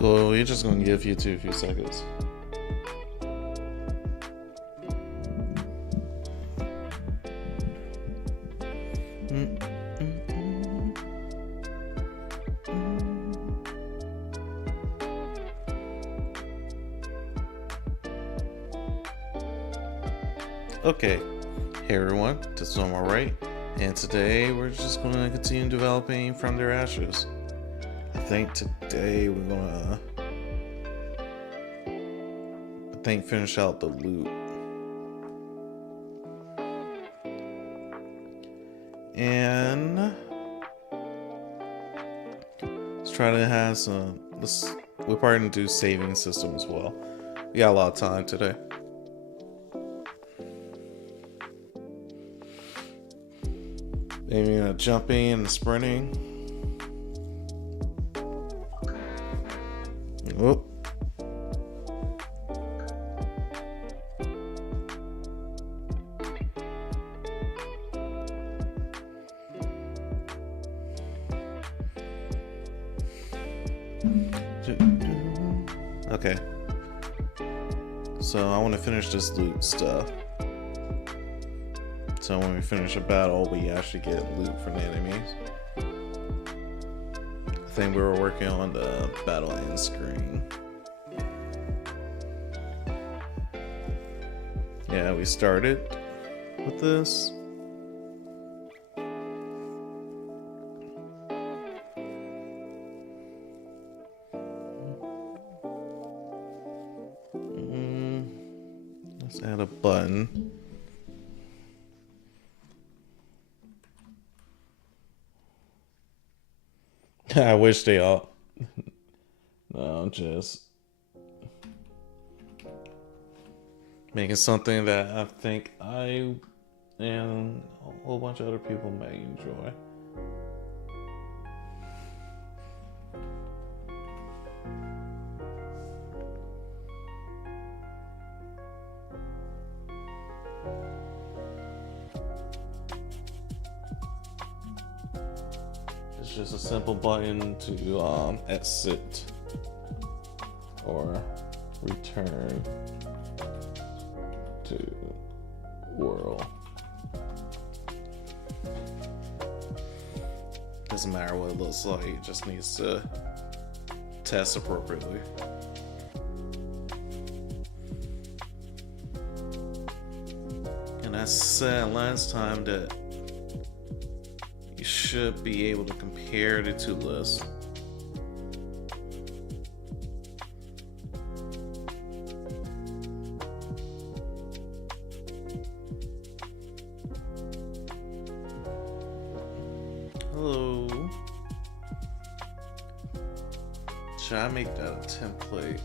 Cool, we're just gonna give you two a few seconds. Okay, hey everyone, this is Omar, Wright, and today we're just gonna continue developing from their ashes. I think today we're gonna finish out the loop. And let's try to have we're probably gonna do saving system as well. We got a lot of time today. Maybe jumping and sprinting. Oh. Okay. So I want to finish this loot stuff. So when we finish a battle, we actually get loot from the enemies. I think we were working on the battle end screen. Yeah, we started with this. Let's add a button. I wish they all. No, just making something that I think I and a whole bunch of other people may enjoy. It's just a simple button to exit or return to world. Doesn't matter what it looks like, it just needs to test appropriately. And I said last time that you should be able to compare the two lists. Hello. Should I make that a template?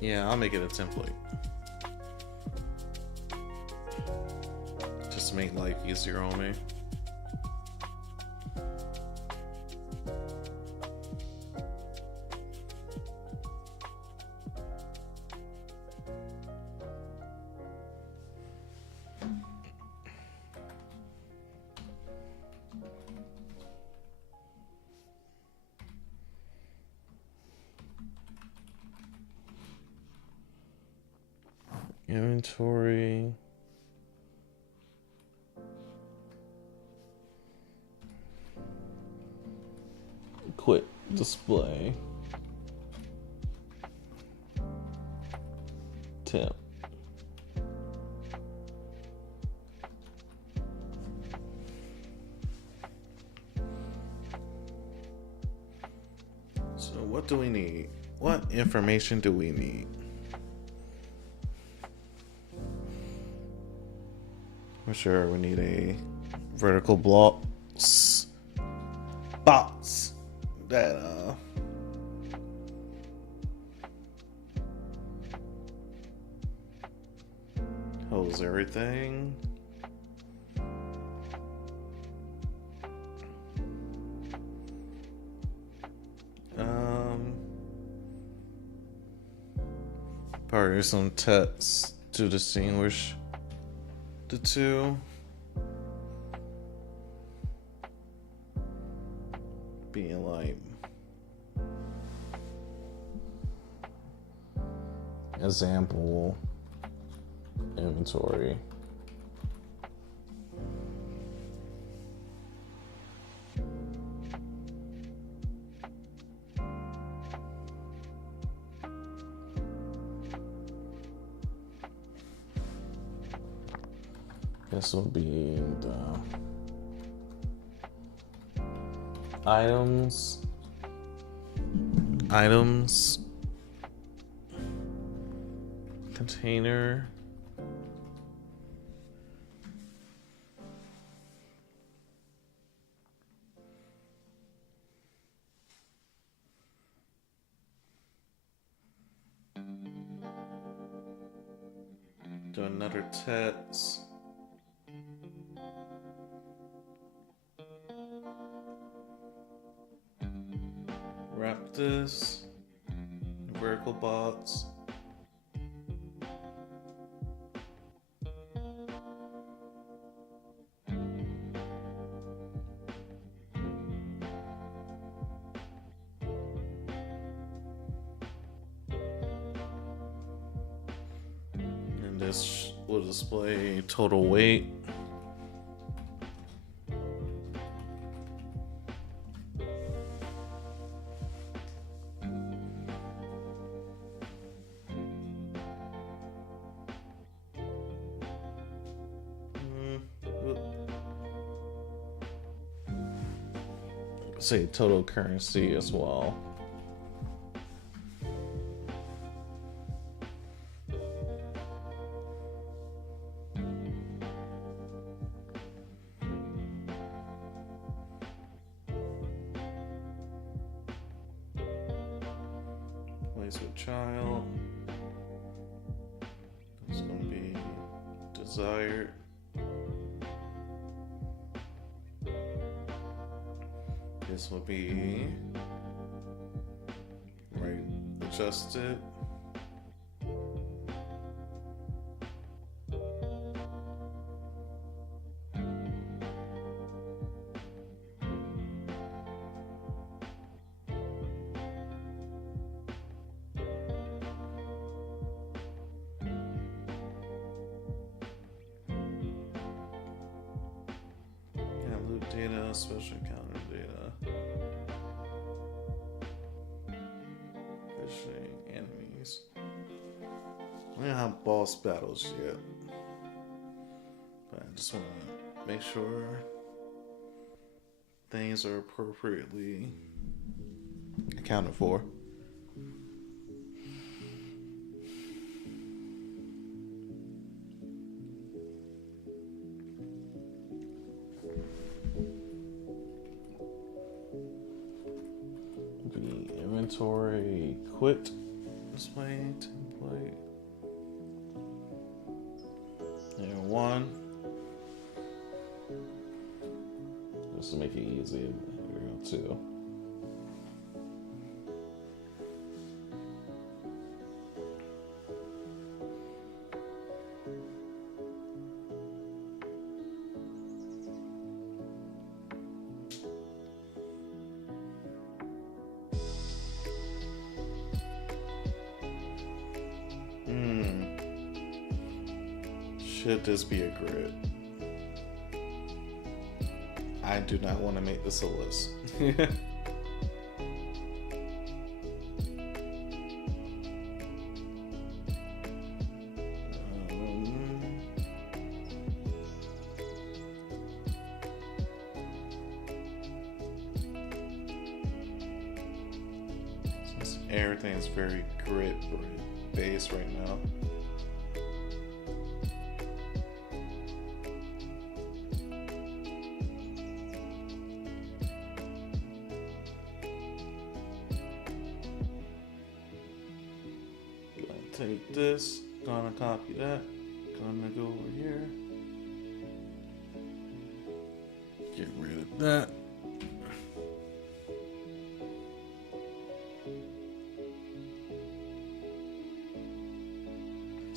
Yeah, I'll make it a template. Just to make life easier on me. Inventory. Quit display. Temp. So what do we need? What information do we need? For sure, we need a vertical box that holds everything. requires some tests to distinguish the two. Being like example inventory. This will be the items, container, do another test. Wrap this in vertical box. And this will display total weight. Say total currency as well. Place with child. It's going to be desired. This will be right adjusted. Loot data, special counter data. Fishing enemies. I don't have boss battles yet, but I just want to make sure things are appropriately accounted for. Inventory quit display template. And one. Just to make it easy. Here we go, two. Should this be a grid? I do not want to make this a list. Since everything is very grid based right now. Take this, gonna copy that, gonna go over here, get rid of that.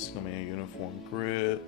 It's gonna be a uniform grid.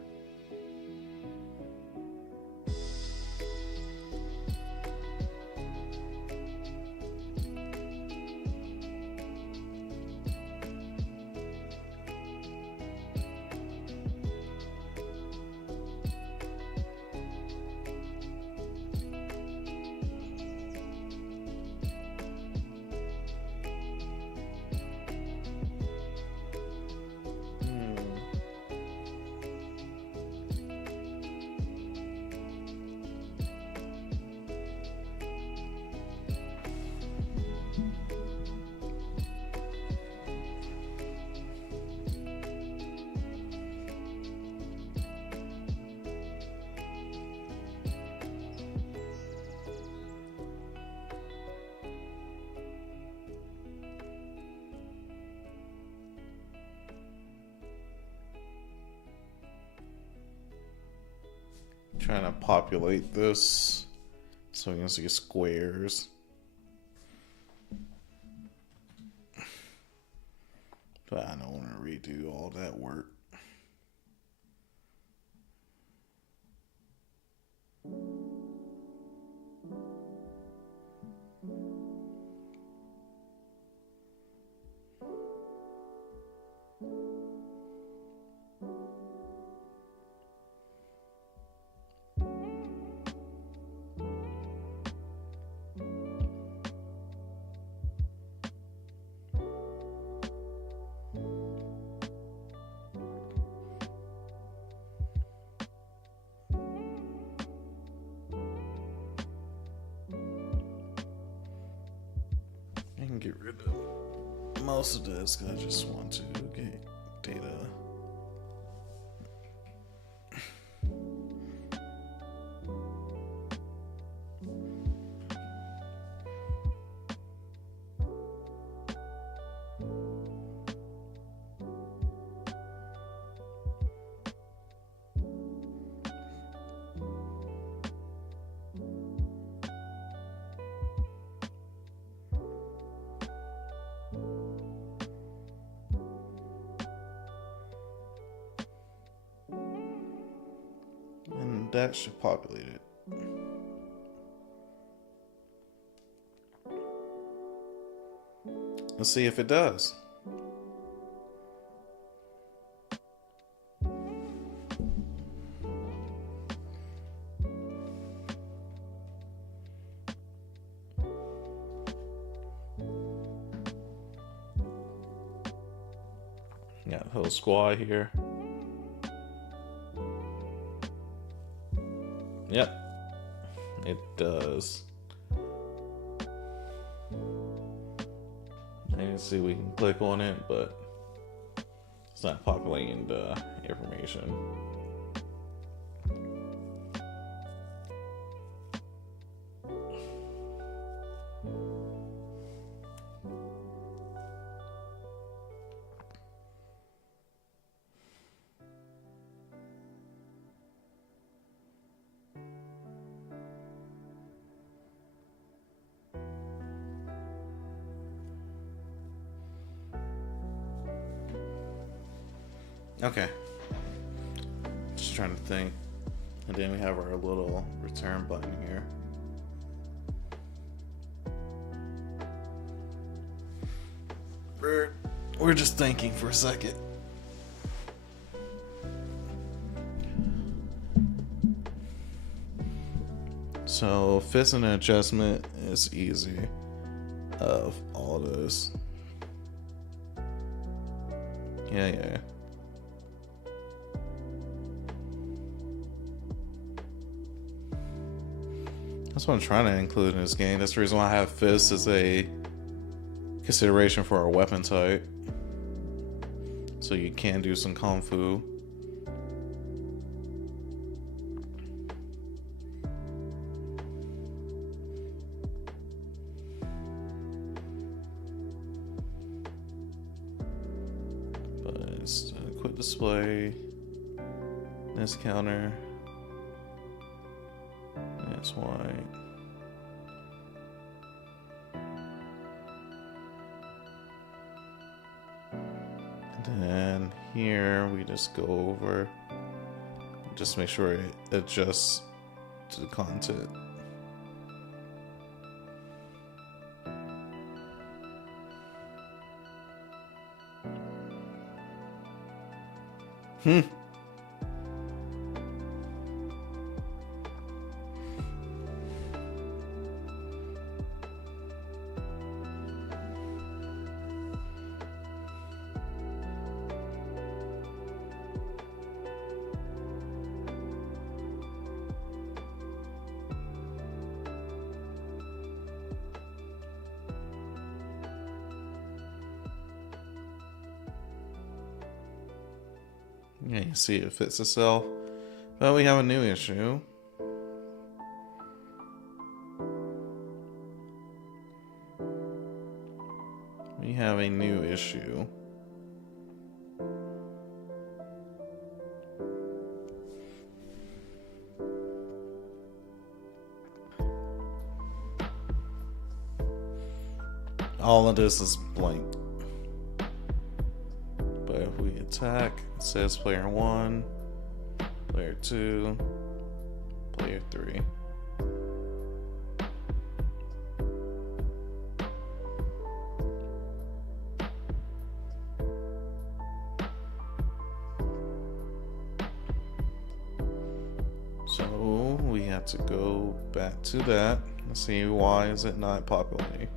Trying to populate this so we can see squares. But I don't want to redo all that work. I can get rid of most of this because I just want to get data. And that should populate it. Let's see if it does. Got a whole squad here. Yep, it does. I can see we can click on it, but it's not populating the information. Okay. Just trying to think. And then we have our little return button here. We're just thinking for a second. So fits and adjustment is easy of all this. Yeah. That's what I'm trying to include in this game. That's the reason why I have fists as a consideration for our weapon type. So you can do some kung fu. But it's a quick display. This counter. That's white. And then here we just go over, just make sure it adjusts to the content. Yeah, you see it fits itself. But we have a new issue. We have a new issue. All of this is blank. But if we attack, it says player 1, player 2, player 3. So we have to go back to that and see why is it not populating.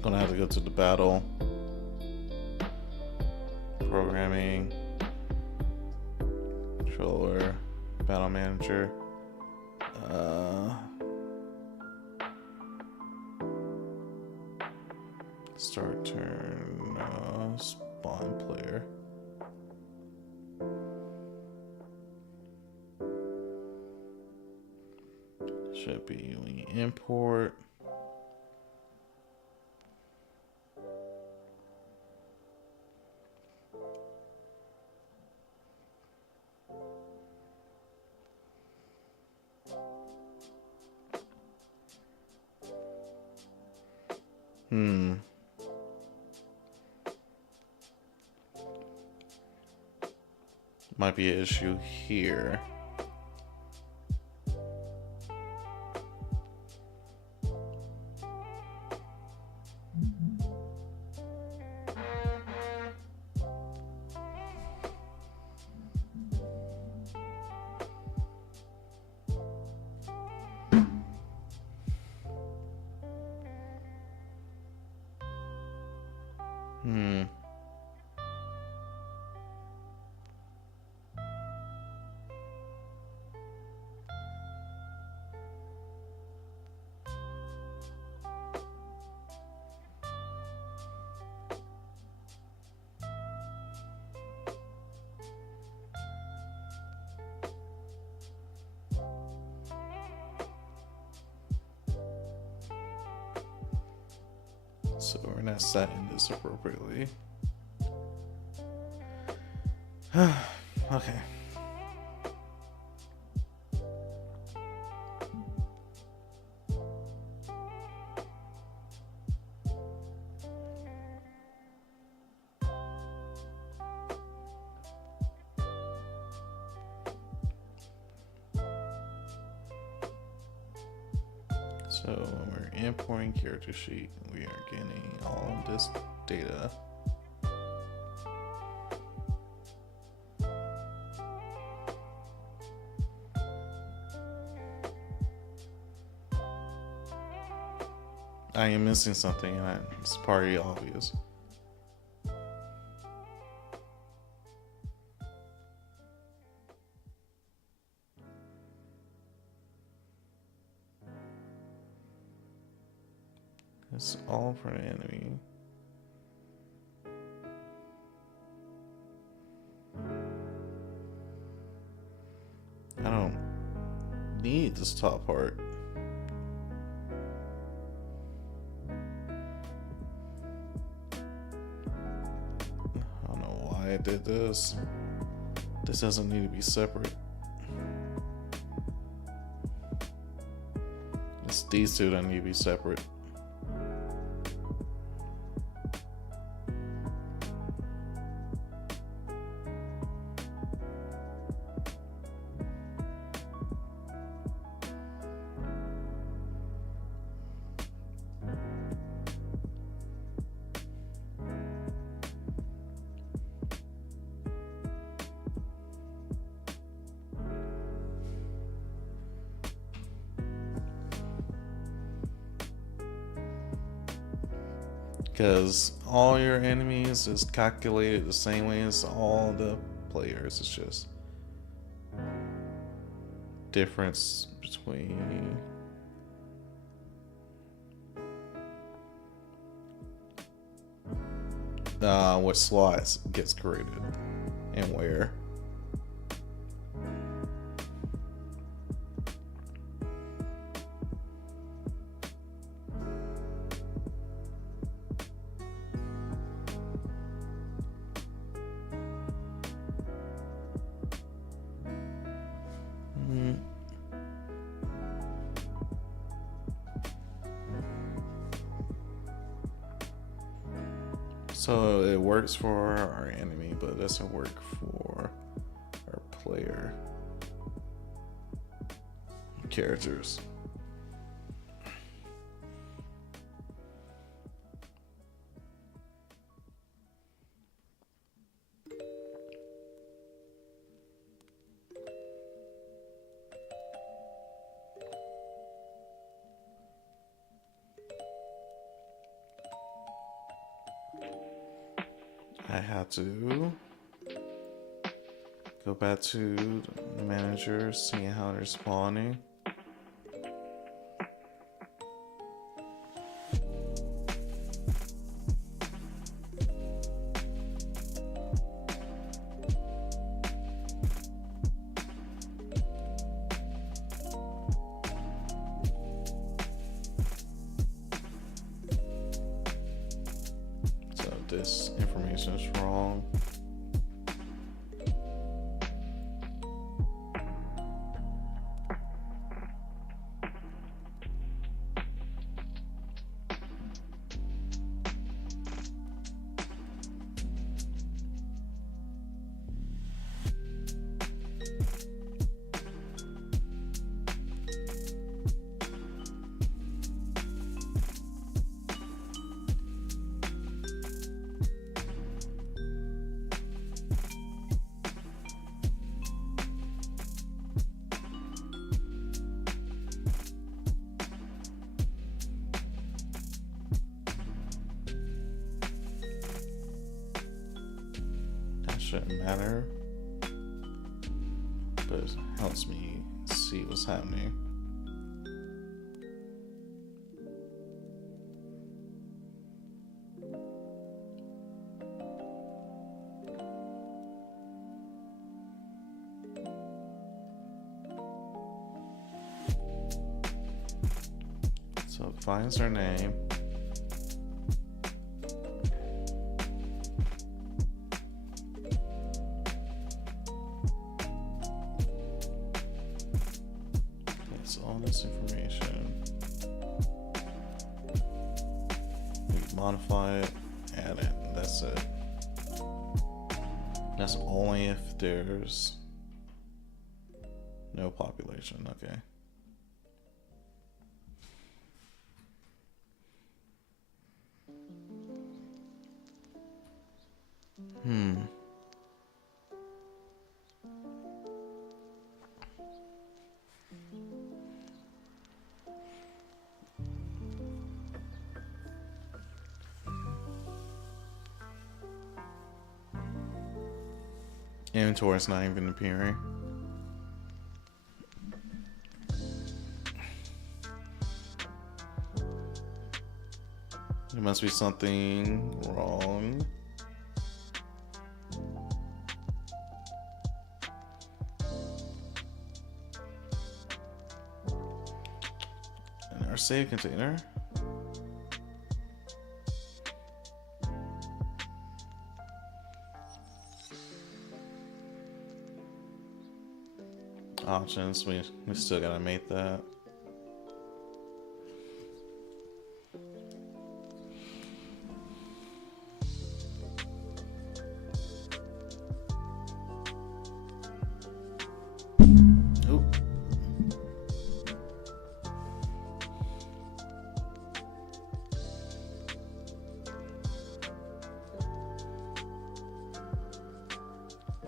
Gonna have to go to the battle. Programming. Controller. Battle manager. Start turn. Spawn player. Should be we import. Might be an issue here. So we're not setting this appropriately. Okay. So when we're importing character sheet, we are getting all this data. I am missing something, and it's pretty obvious. It's all for the enemy. I don't need this top part. I don't know why I did this. This doesn't need to be separate. It's these two that need to be separate. Because all your enemies is calculated the same way as all the players. It's just difference between what slots gets created and where. So it works for our enemy, but it doesn't work for our player characters. I have to go back to the manager, see how they're spawning. This information is wrong. Shouldn't matter, but it helps me see what's happening. So it finds their name. All this information, we modify it, add it, that's it. That's only if there's no population. Okay. Inventory is not even appearing. There must be something wrong. In our save container. Options, we still gotta make that. Oop.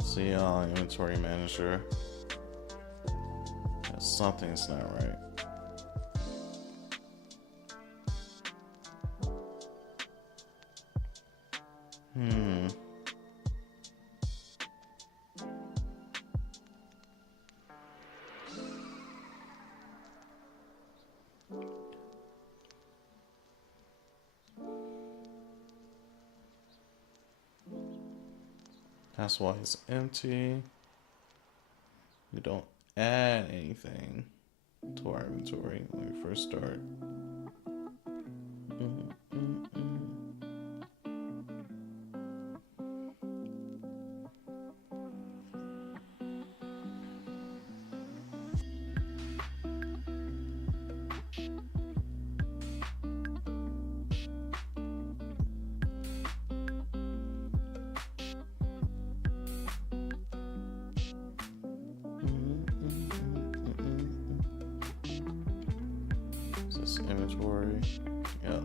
See, inventory manager. Something's not right. That's why it's empty. We don't add anything to our inventory when we first start. This inventory, yep.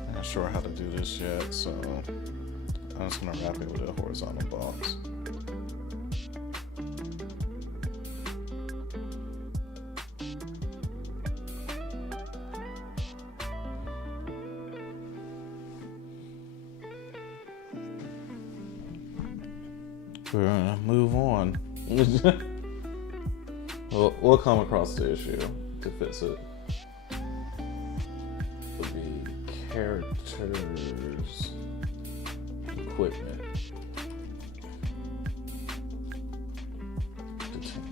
I'm not sure how to do this yet, so I'm just gonna wrap it with a horizontal box. We're gonna move on. We'll come across the issue to fix it. Would be characters, equipment, container.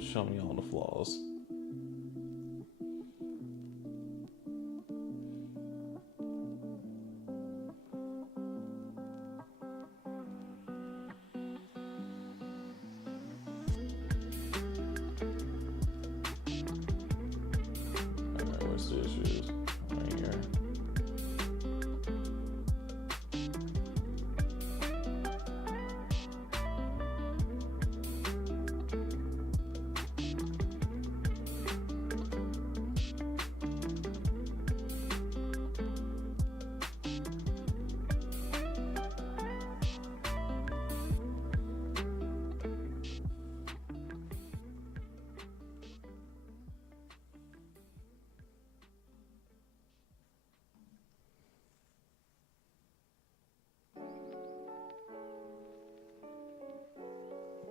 Show me all the flaws. Alright, where's the issues? Right here.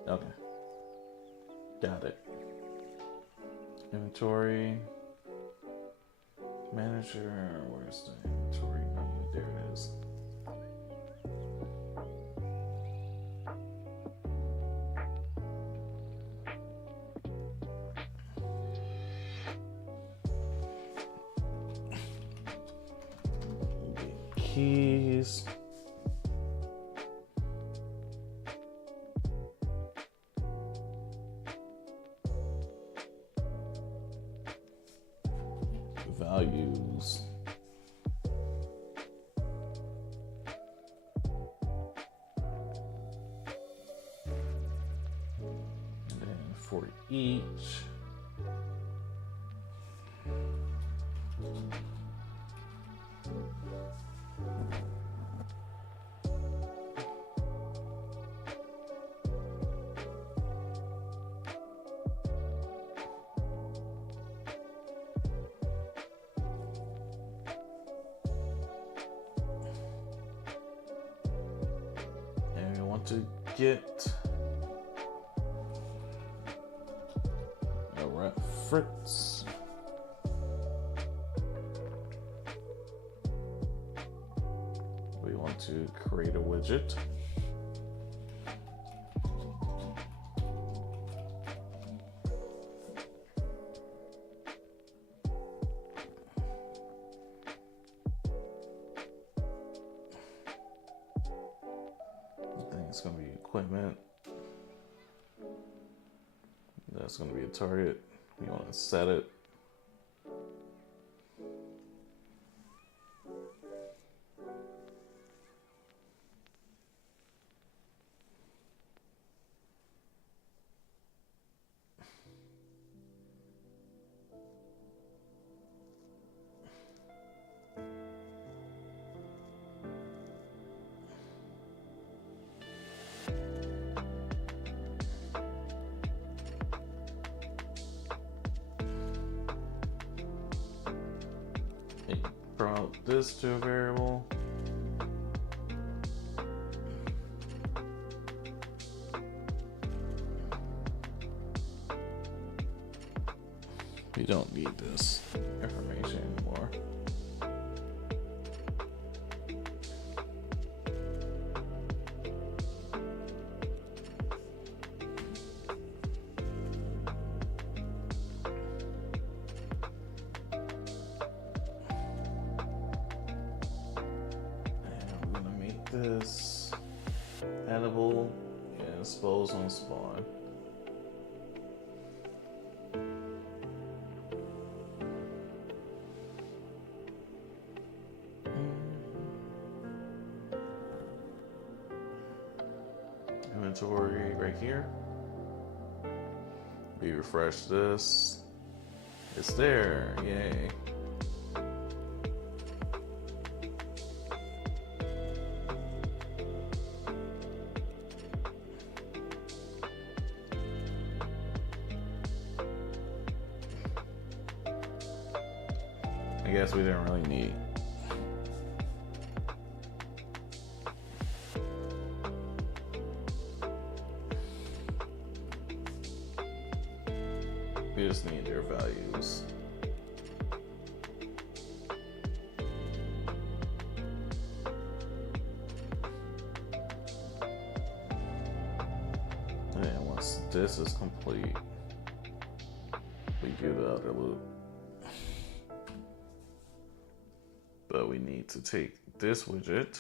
Okay. Got it. Inventory. Manager. Where's the inventory menu? There it is. Keys. Values. And then for each. want to get a rat Fritz. We want to create a widget. It's going to be equipment. That's going to be a target. You want to set it. Promote this to a variable. We don't need this information anymore. This edible and expose on spawn. Inventory right here. We refresh this. It's there. Yay. I guess we didn't really need. We just need their values. And once this is complete, we do the other loop. But we need to take this widget,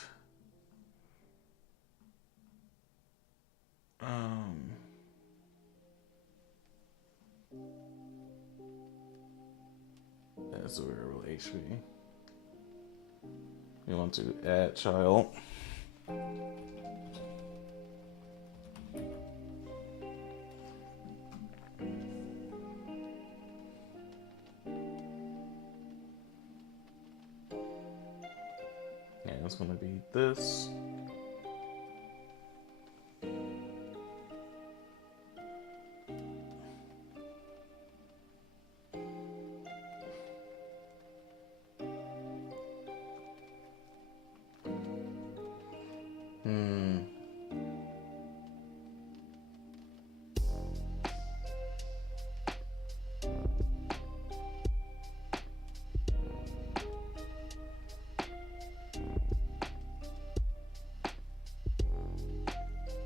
as a variable HP. We want to add child. And it's going to be this.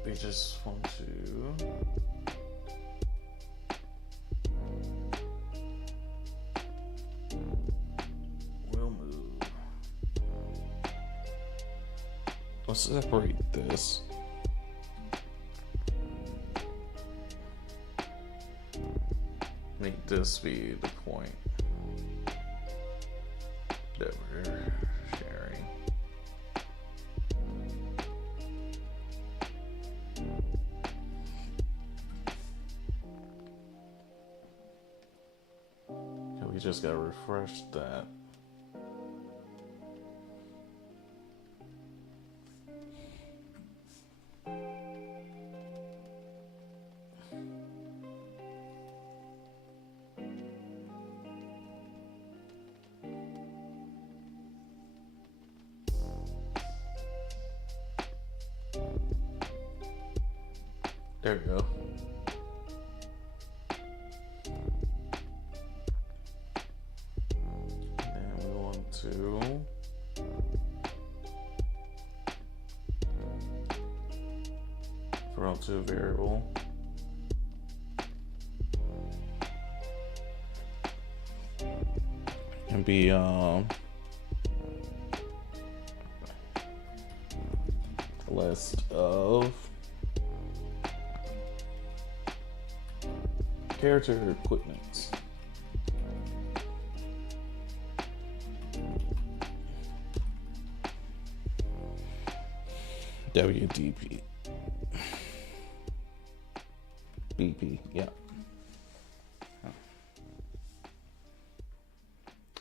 We just want to we'll move. Let's separate this. Make this be the point that we're sharing. We just gotta refresh that. There we go. Then we want to throw out to a variable. Can be list of character equipment. WDP. BP, yeah. And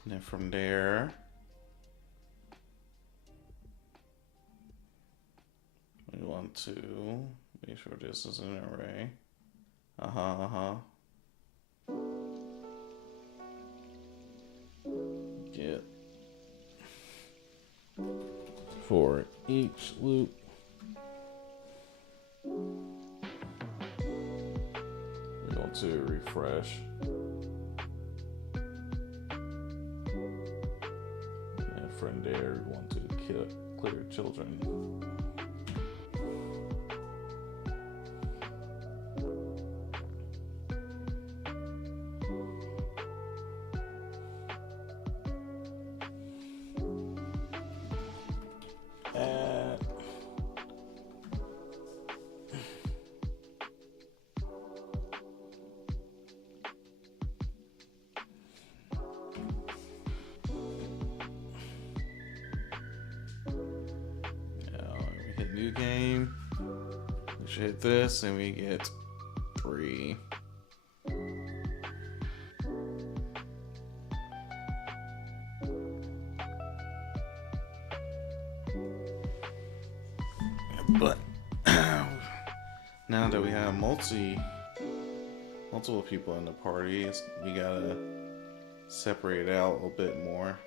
then from there, we want to make sure this is an array. Get for each loop. We want to refresh. And from there, we want to clear children. New game. We should hit this and we get 3. But now that we have multiple people in the party, we gotta separate out a little bit more.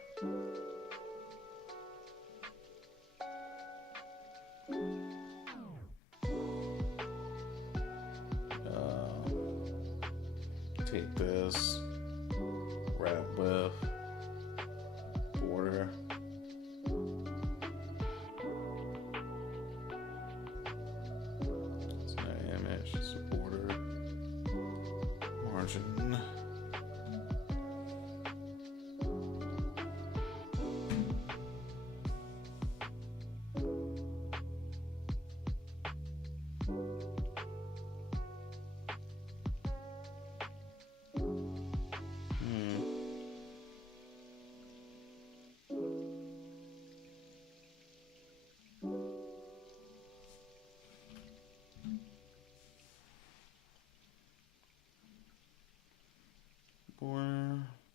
Take this, wrap with border. It's not an image, it's a border. Margin.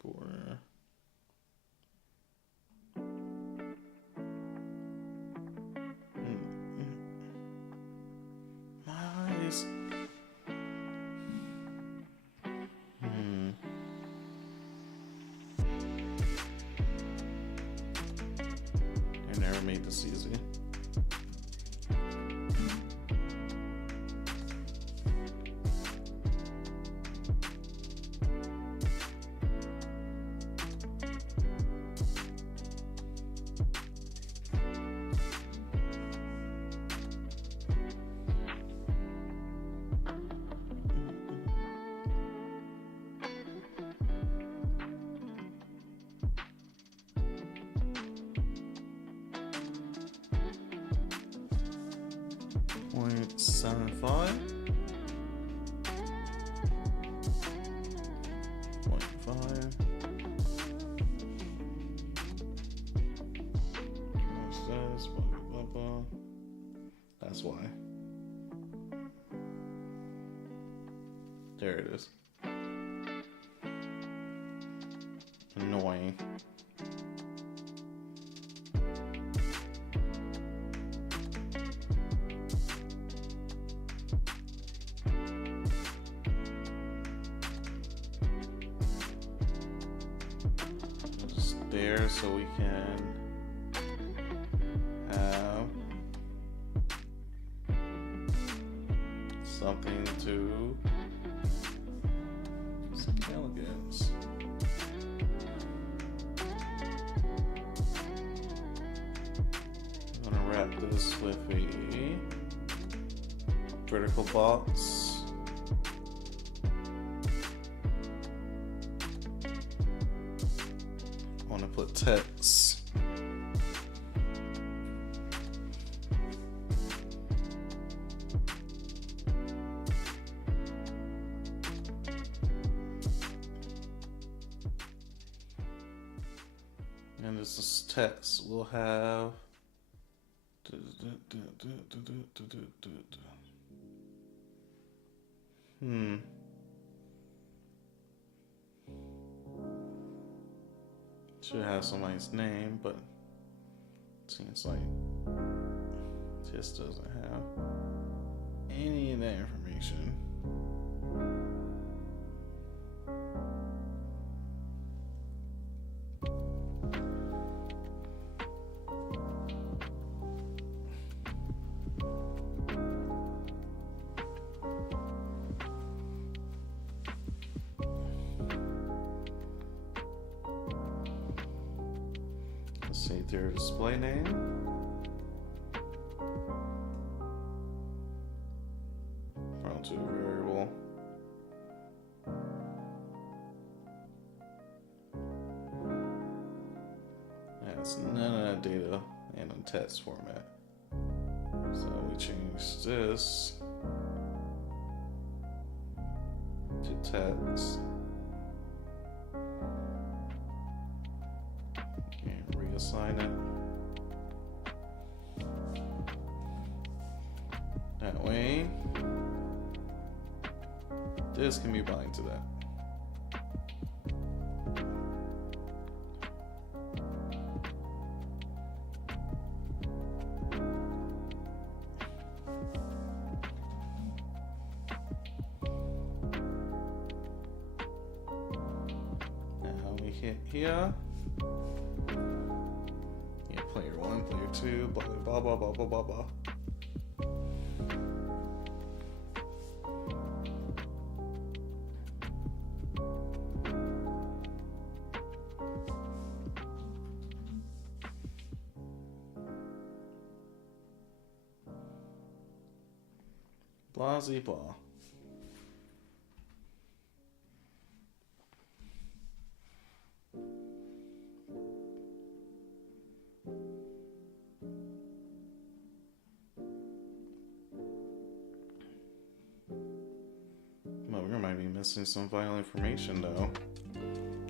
Border. My eyes. I never made this easy. .75. 0.5. Says blah blah blah. That's why. There it is. Annoying. There so we can have something to elegance. I'm gonna wrap this with a vertical box. I want to put text. And this is text. We'll have should have somebody's name, but it seems like this doesn't have any of that information. See their display name. From to a variable. That's none of that data in a text format. So we change this to text. Reassign it. That way, this can be bind to that. Now we hit here. Player 1, player 2, blah blah blah blah blah blah blah. Blasey blah. We might be missing some vital information though,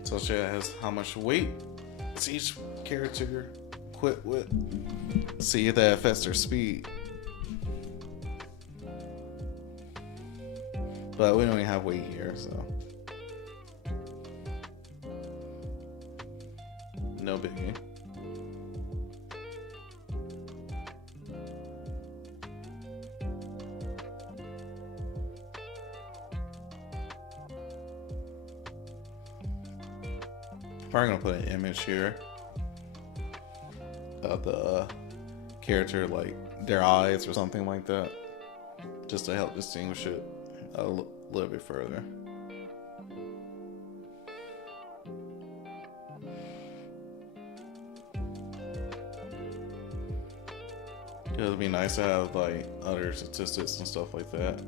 such as how much weight each character quit with. See if that affects their speed. But we don't even have weight here, so no biggie. Probably gonna put an image here of the character, like their eyes or something like that, just to help distinguish it a little bit further. It would be nice to have like other statistics and stuff like that.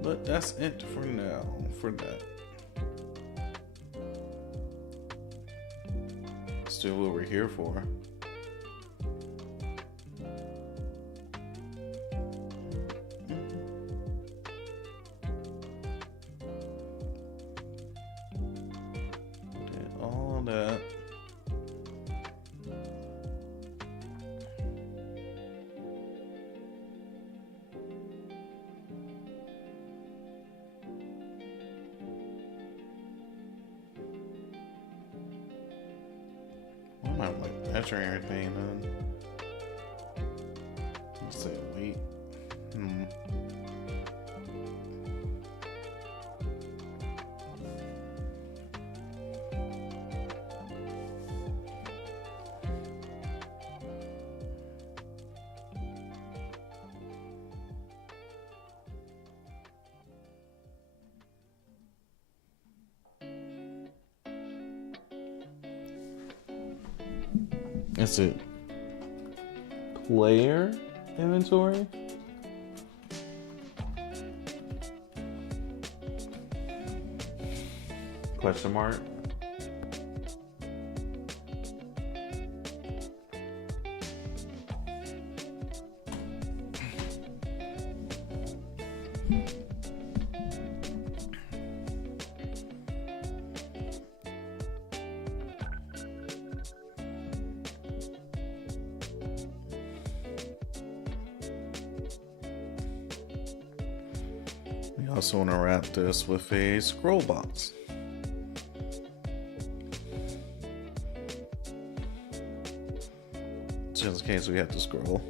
But that's it for now, for that. Let's do what we're here for. Did all that. I might like measuring everything then. Let's say weight. Is it player inventory? Question mark. We also want to wrap this with a scroll box. Just in case we have to scroll.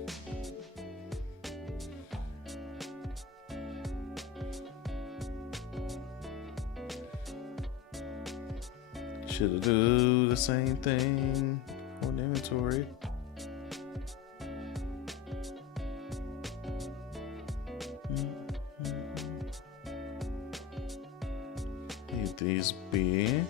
Should do the same thing on the inventory. Leave these be.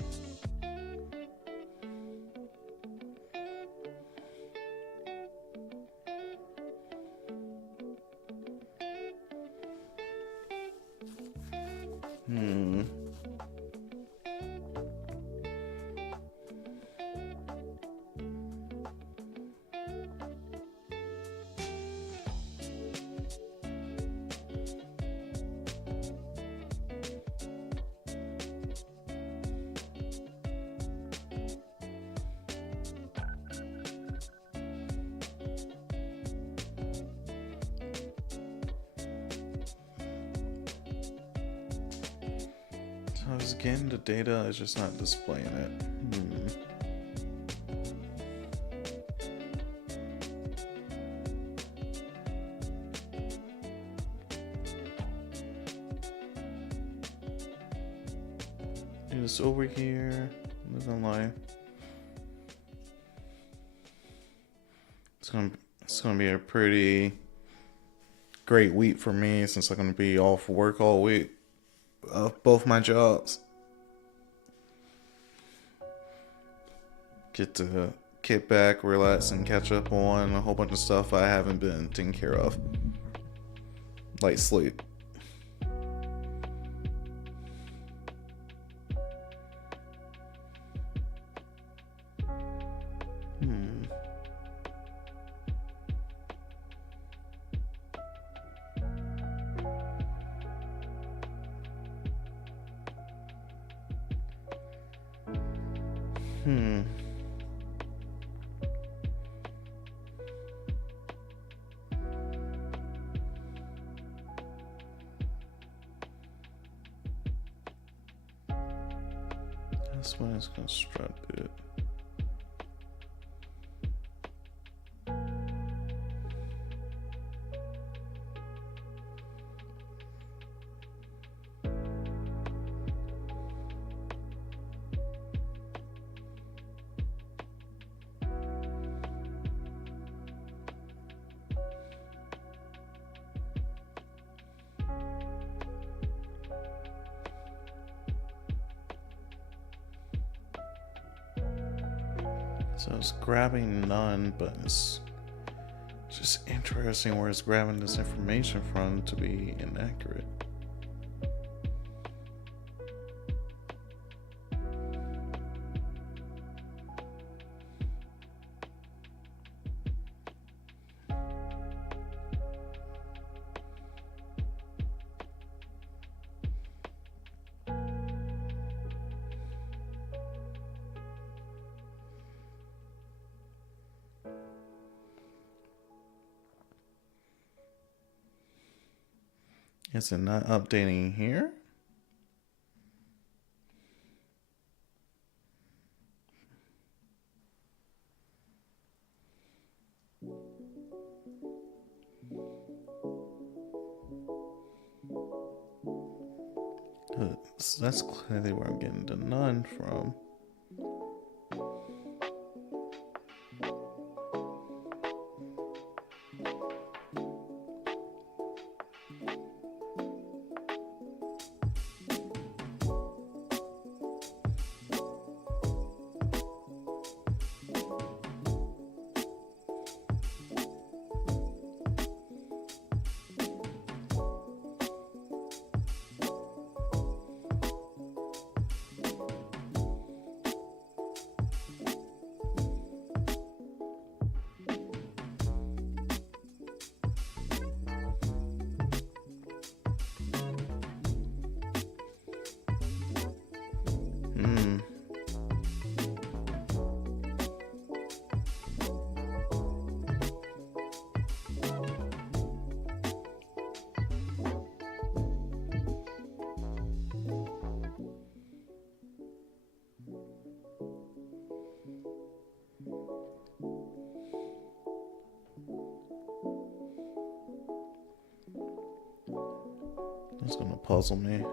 Again, the data is just not displaying it. Do this over here. Not gonna lie. It's gonna be a pretty great week for me since I'm gonna be off work all week of both my jobs. Get to kick back, relax, and catch up on a whole bunch of stuff I haven't been taking care of, like sleep. That's why it's constructed. So it's grabbing none, but it's just interesting where it's grabbing this information from to be inaccurate. Is it not updating here? So that's clearly where I'm getting the none from. It's gonna puzzle me.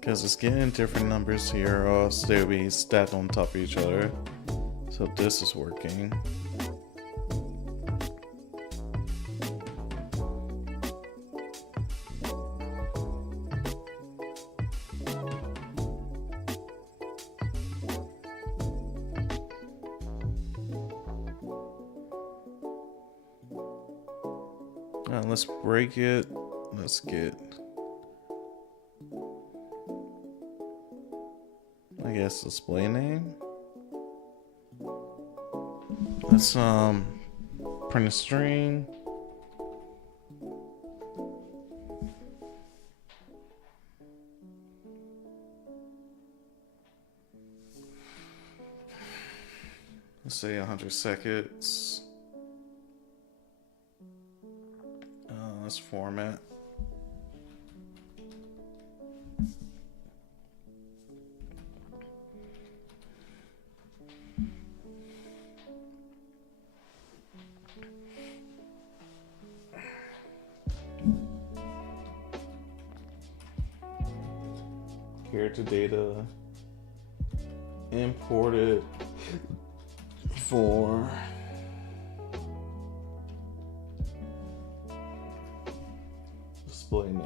Because it's getting different numbers here, or else they'll be stacked on top of each other. So this is working. Let's break it. Let's get, I guess, display name. Let's print a string. Let's say 100 seconds. Let's format. Character data imported for display name.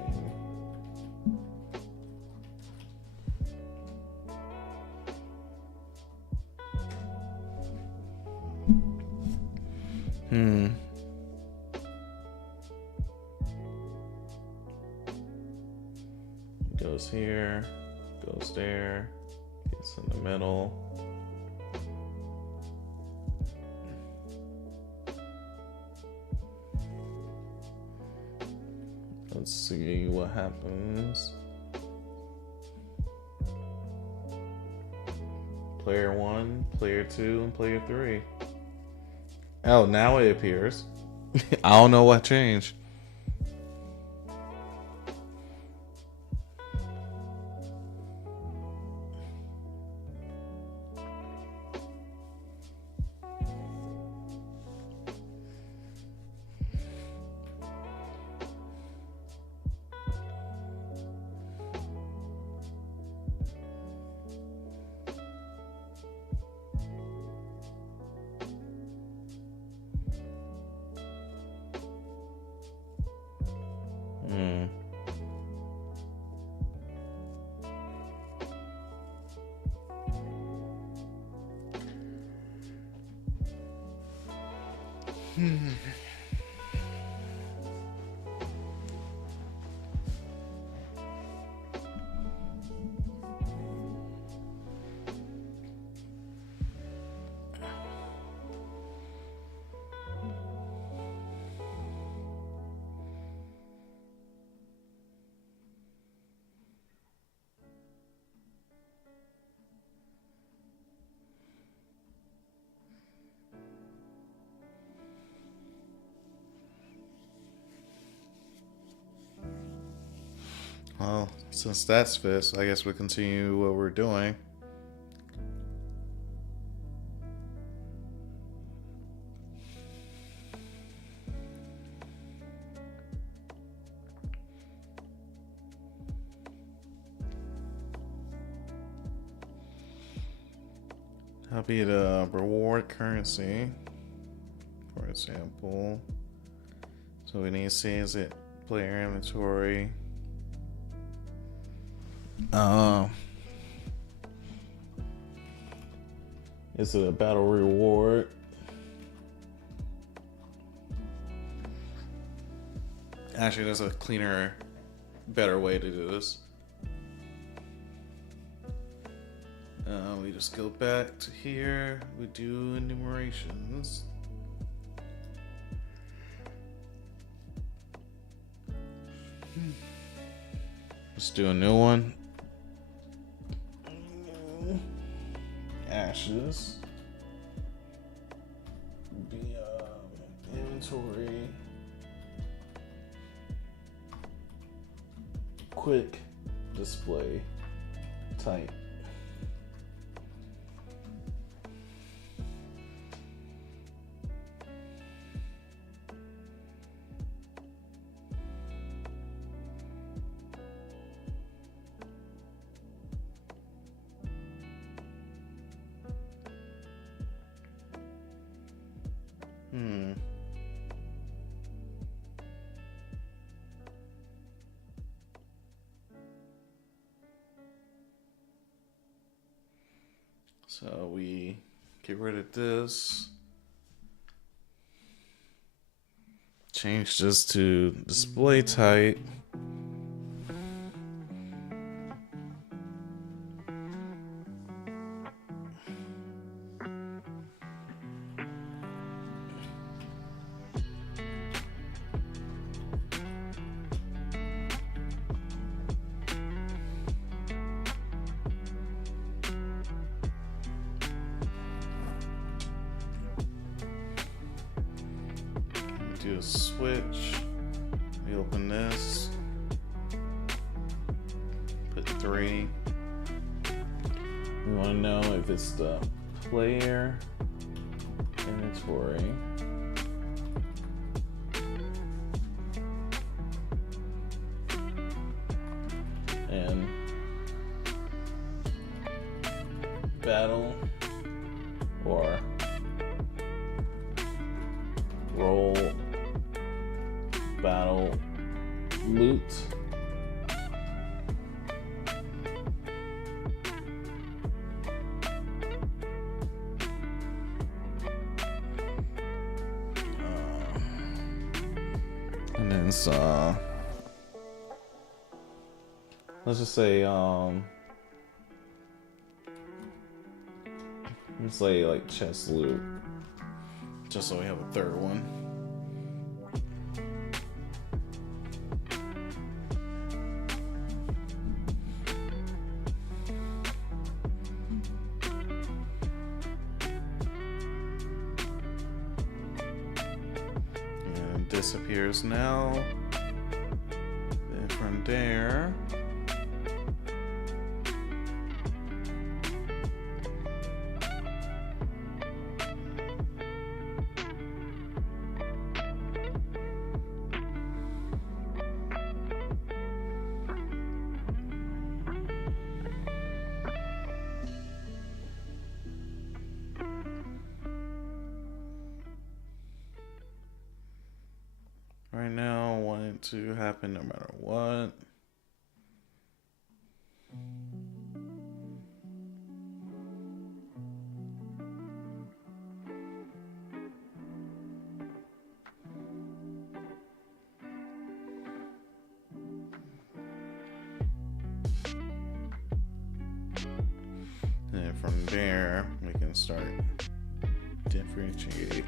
Goes here, goes there, gets in the middle. Let's see what happens. Player 1, player 2, and player 3. Oh, now it appears. I don't know what changed. Well, since that's fixed, I guess we'll continue what we're doing. That'll be the reward currency, for example. So we need to see, is it player inventory? Is it a battle reward? Actually, there's a cleaner, better way to do this. We just go back to here. We do enumerations. Let's do a new one. Ashes. Inventory. Quick display type. So we get rid of this. Change this to display type. Do a switch. We open this. Put 3. We want to know if it's the player inventory. And battle or roll battle loot. And then it's let's just say let's say like chest loot, just so we have a third one. And disappears now. Then from there, right now, I want it to happen no matter what. And from there, we can start differentiate.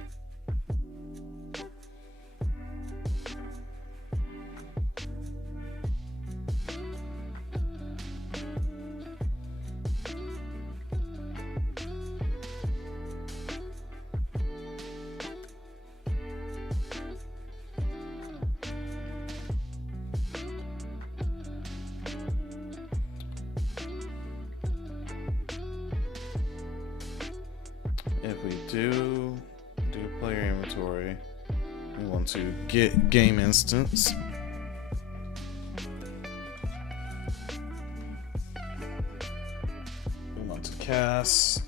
If we do player inventory, we want to get game instance. We want to cast.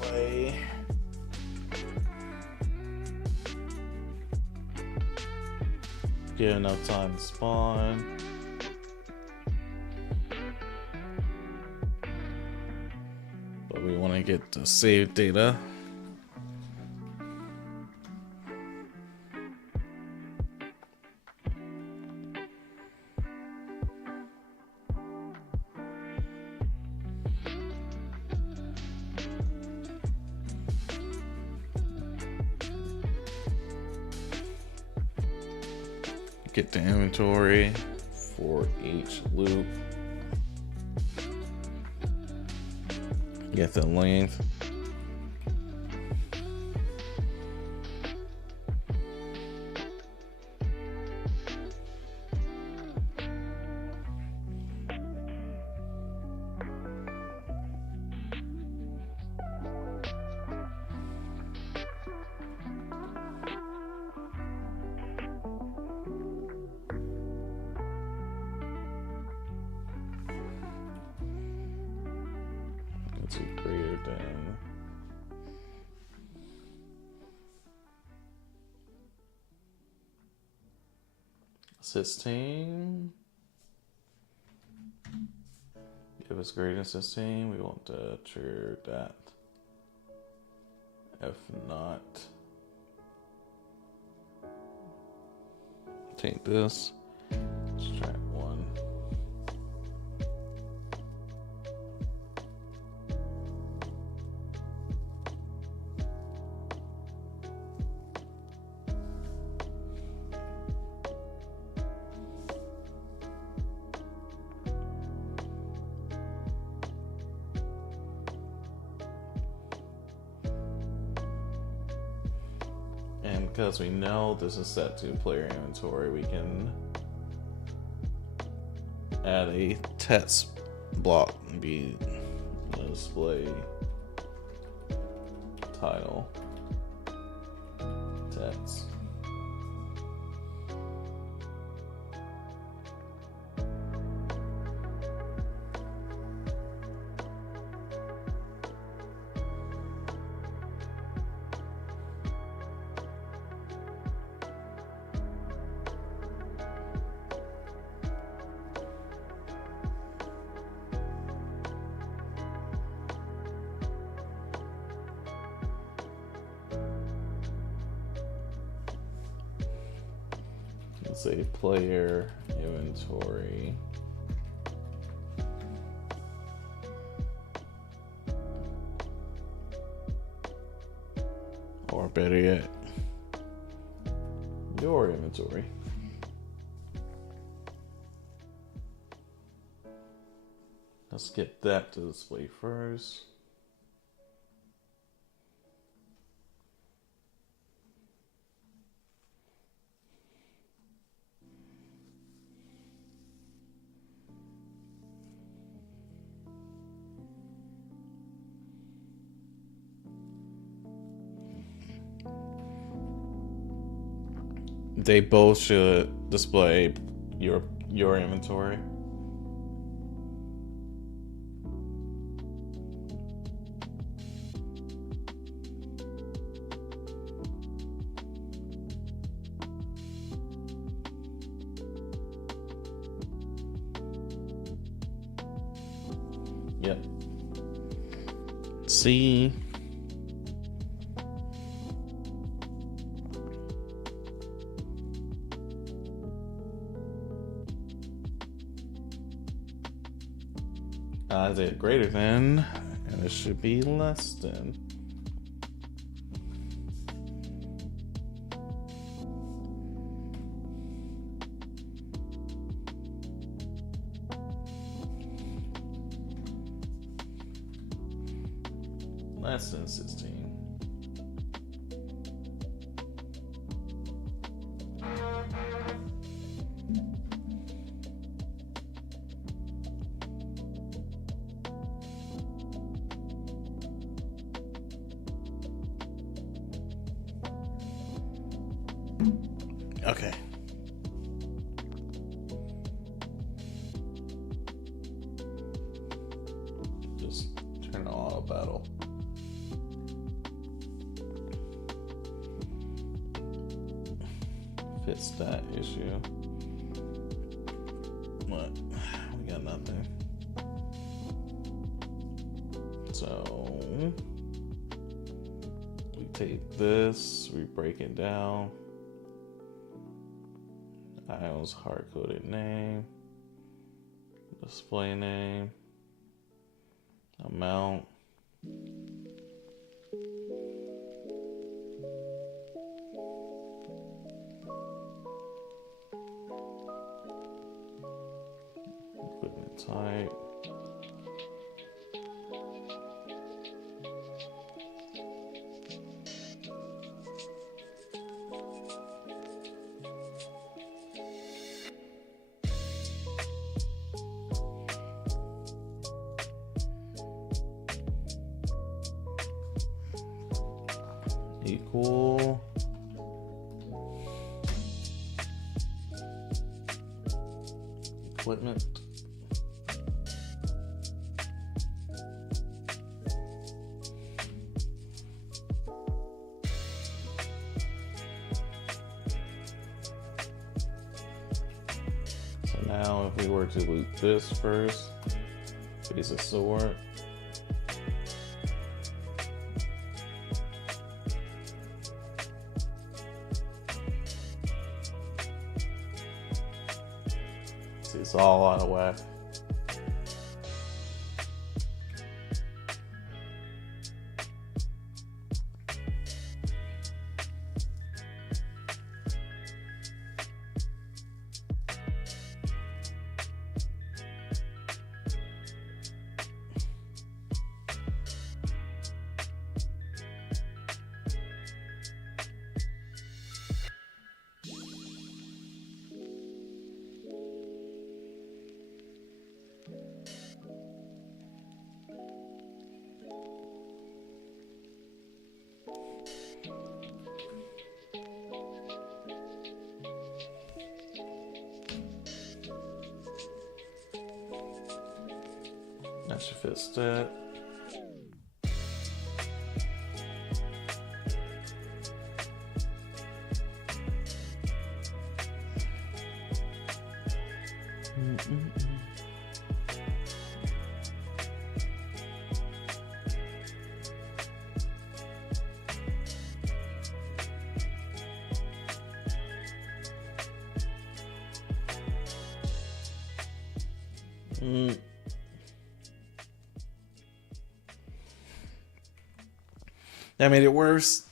Play. Get enough time to spawn. We want to get the save data. Get the inventory for each loop. Get the length. Let's see, greater than 16. If it's greater than 16, we want to trigger that. If not, take this, extract one. And because we know this is set to player inventory, we can add a text block and be the display title text. Let's say player inventory. Or better yet, your inventory. Let's get that to display first. They both should display your inventory. Yep. See. Is it greater than, and it should be less than. Less than 16. Okay. Just turn on auto battle. Fix that issue. What? We got nothing. So we take this, we break it down. Ios hard-coded name, display name, amount, equipment type, equal equipment, so now if we were to loop this first, Piece of sword. See, it's all out of whack. That should fix that. That made it worse.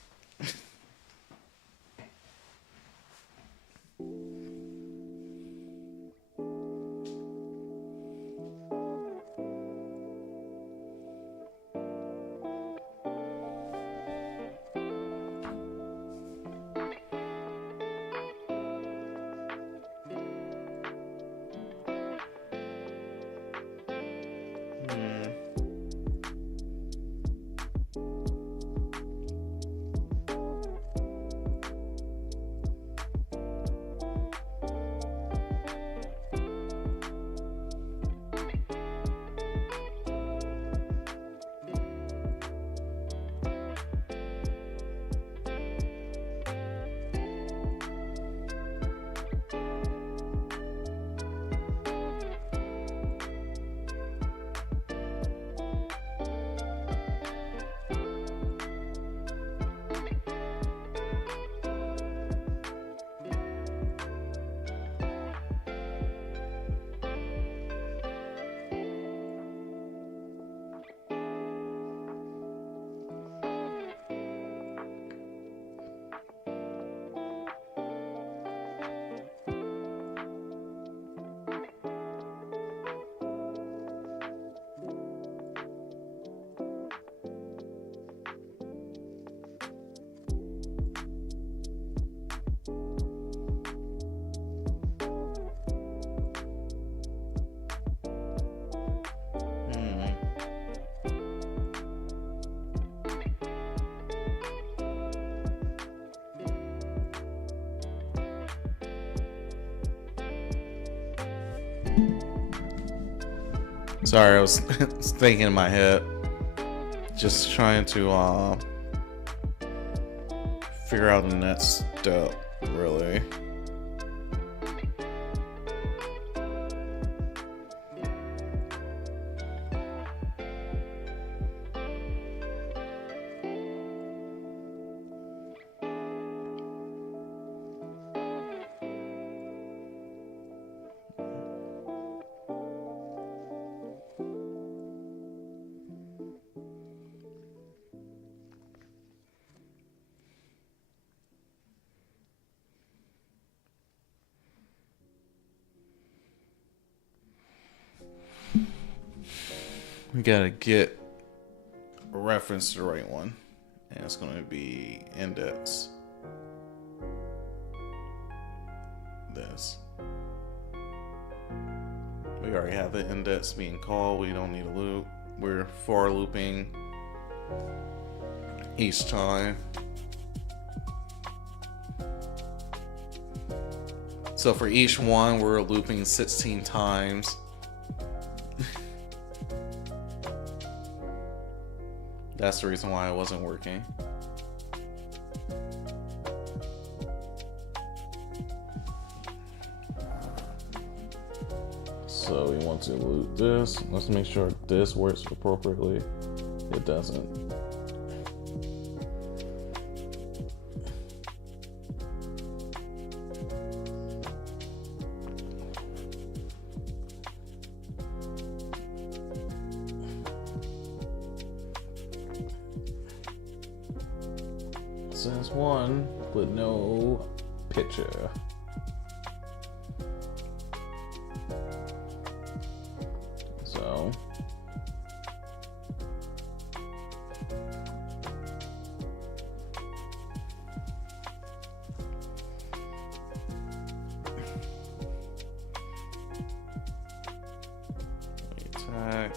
Sorry, I was thinking in my head, just trying to figure out the next step, really. We gotta get a reference to the right one, and it's gonna be index. This. We already have the index being called. We don't need a loop. We're for looping each time. So for each one, we're looping 16 times. That's the reason why it wasn't working. So we want to loot this. Let's make sure this works appropriately. It doesn't. Says one, but no picture. So attack,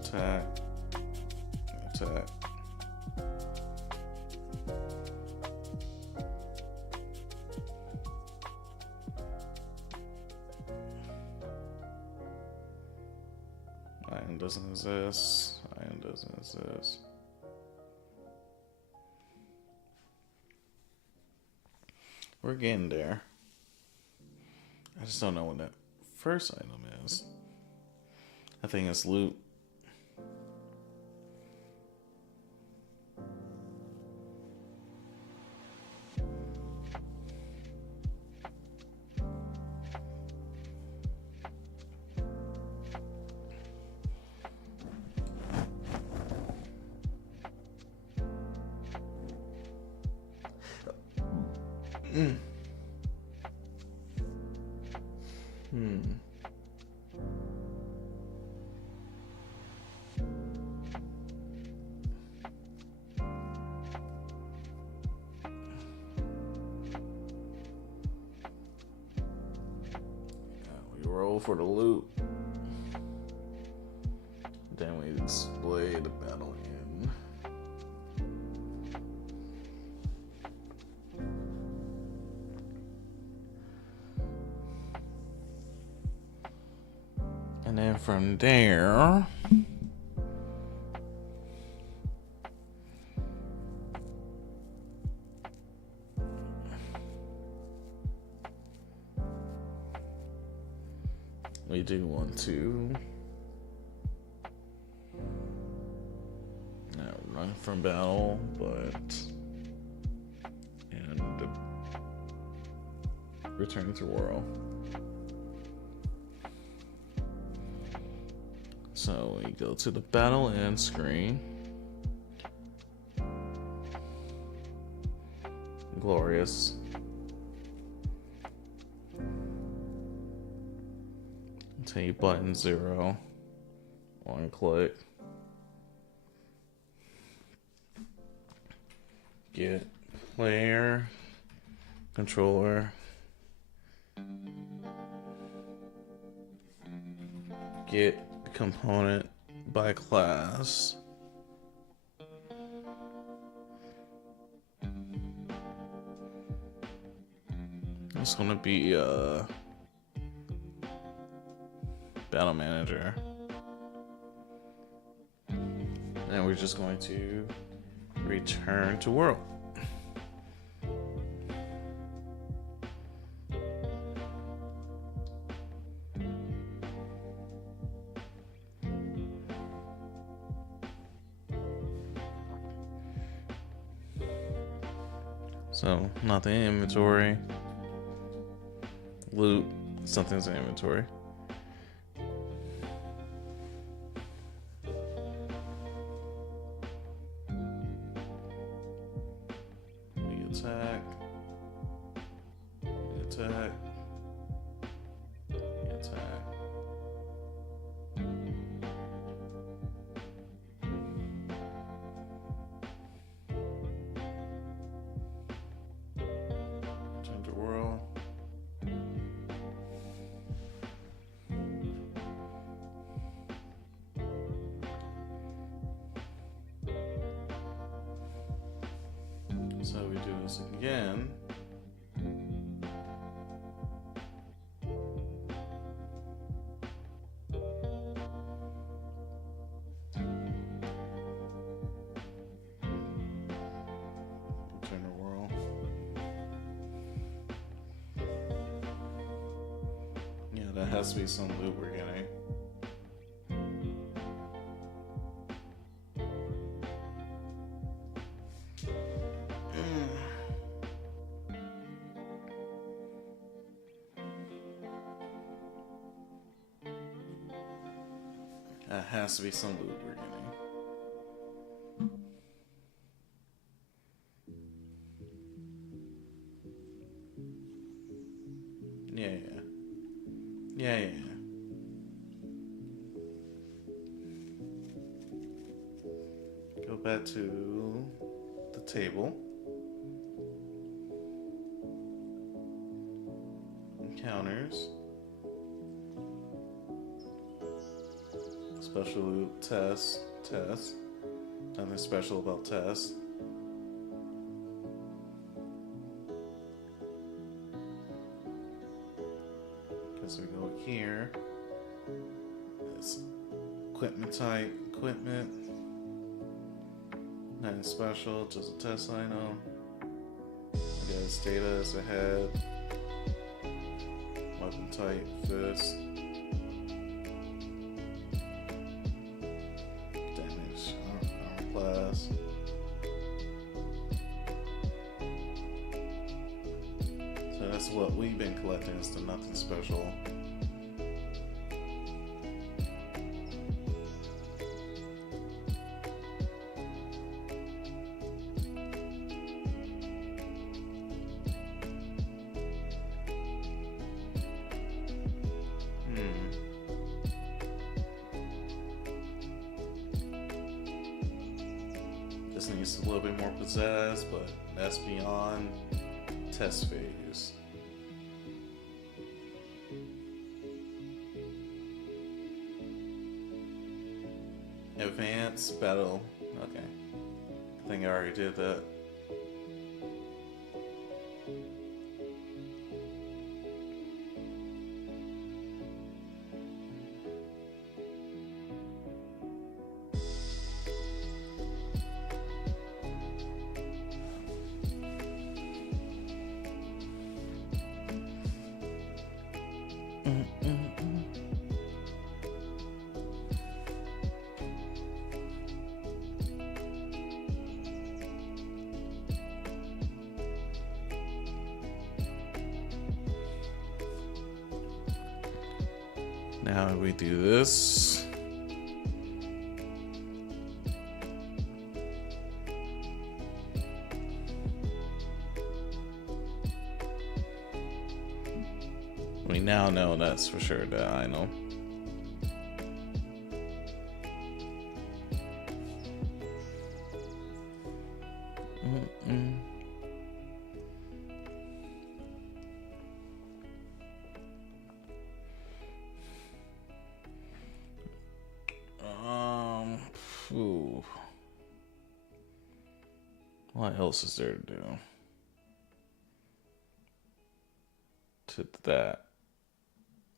attack, attack. Iron doesn't exist. Iron doesn't exist. We're getting there. I just don't know what that first item is. I think it's loot. We roll for the loot. Then we display the battle in. And then from there, we do want to not run from battle, but and return to world. So we go to the battle end screen. Glorious. Take button 0. One click. Get player, controller. Get component by class. It's gonna be battle manager, and we're just going to return to world. So nothing in inventory. Loot, something's in inventory. We attack. We attack. We attack. Return to world. So we do this again. Return to world. Yeah, that has to be some loop we're getting. That has to be some loop we're getting. Yeah. Go back to the table. Encounters. Special loop, test. Nothing special about test. So we go here. It's equipment type, equipment. Nothing special, just a test item. I guess data is ahead. Weapon type, fist. Damage, armor class. So that's what we've been collecting, is the nothing special. This needs a little bit more pizzazz, but that's beyond test phase. Advanced battle. Okay. I think I already did that. Now we do this. We now know that's for sure that I know. Ooh. What else is there to do? To that.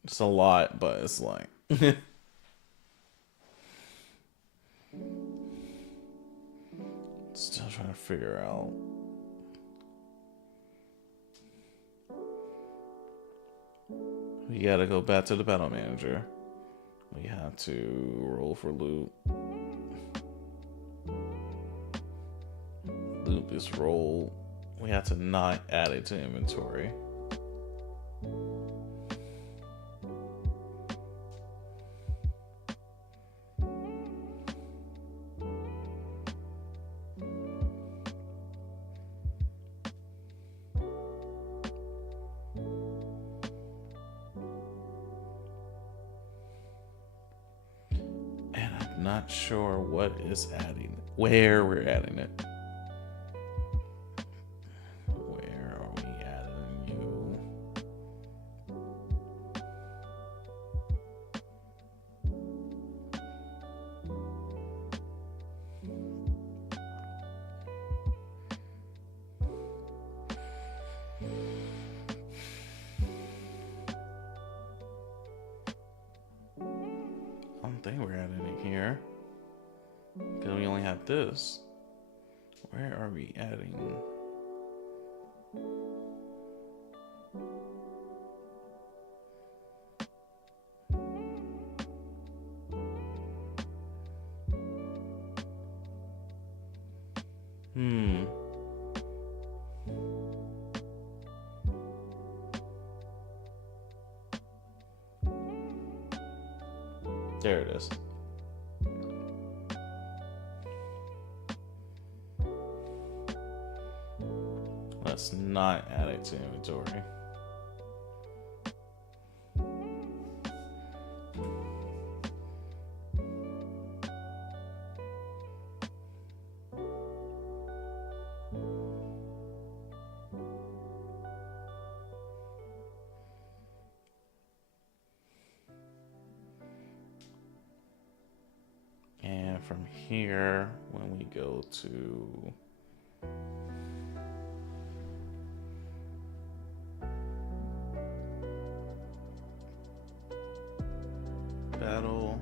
It's a lot, but it's like still trying to figure out. We gotta go back to the battle manager. We have to roll for loot. Loop is roll. We have to not add it to inventory. Not sure what is adding, where we're adding it. Where are we adding you? I don't think we're adding it here. Because we only have this. Where are we adding? There it is. Let's not add it to inventory. And from here, when we go to battle,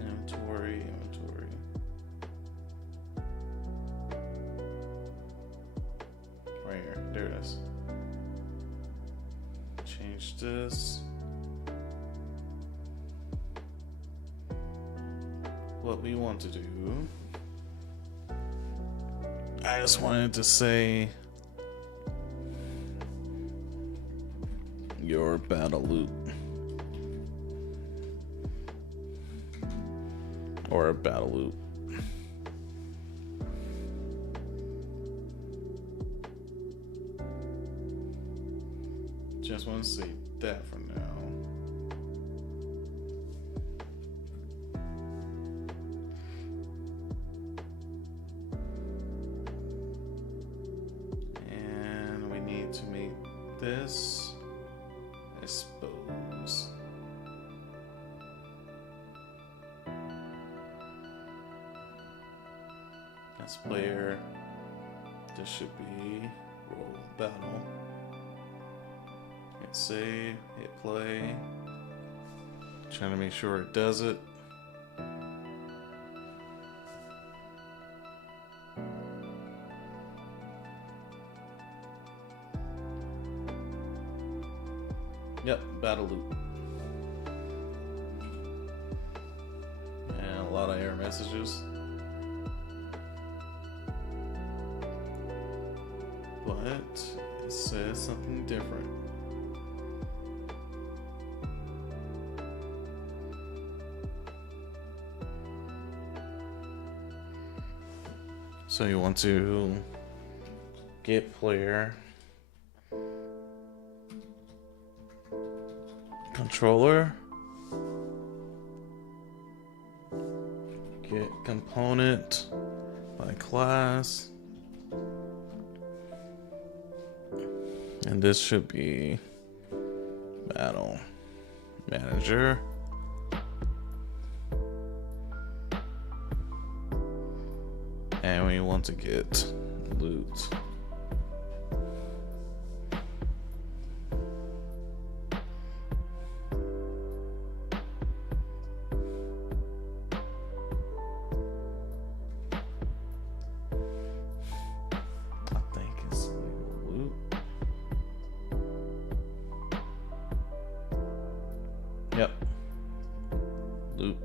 inventory. Right here, there it is. Change this. What we want to do, I just wanted to say your battle loop or a battle loop. Just want to say that for now. And we need to make this expose. That's player. This should be roll battle. Hit save, hit play. Trying to make sure it does it. Yep, battle loop. And a lot of error messages. But it says something different. So you want to get player, controller, get component by class, and this should be battle manager. And we want to get loot. I think it's loot. Yep. Loot.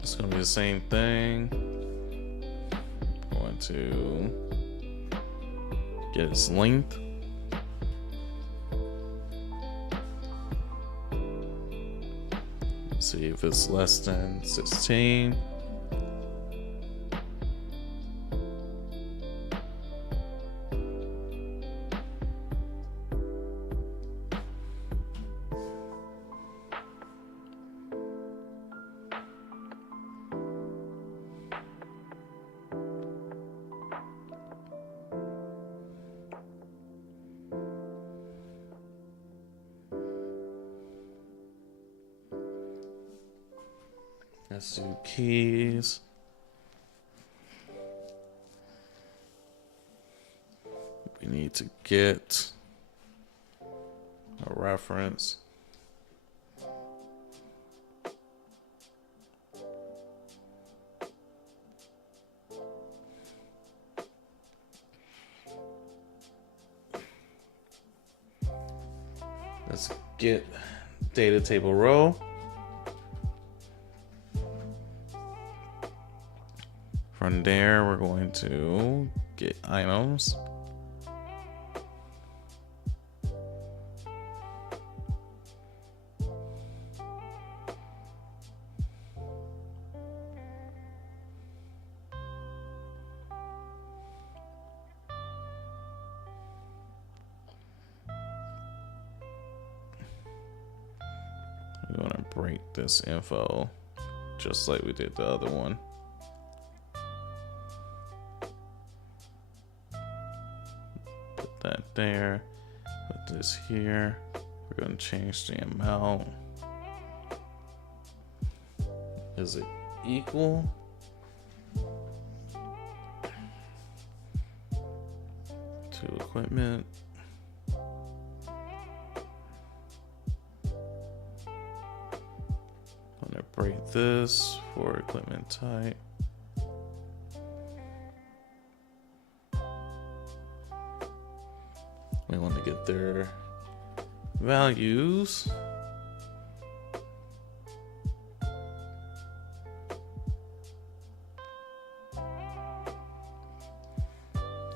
It's gonna be the same thing. Going to get its length. See if it's less than 16. Let's do keys. We need to get a reference. Let's get data table row. From there, we're going to get items. We want to break this info just like we did the other one. Put that there. Put this here. We're going to change the amount. Is it equal? To equipment. I'm going to break this for equipment type. We want to get their values.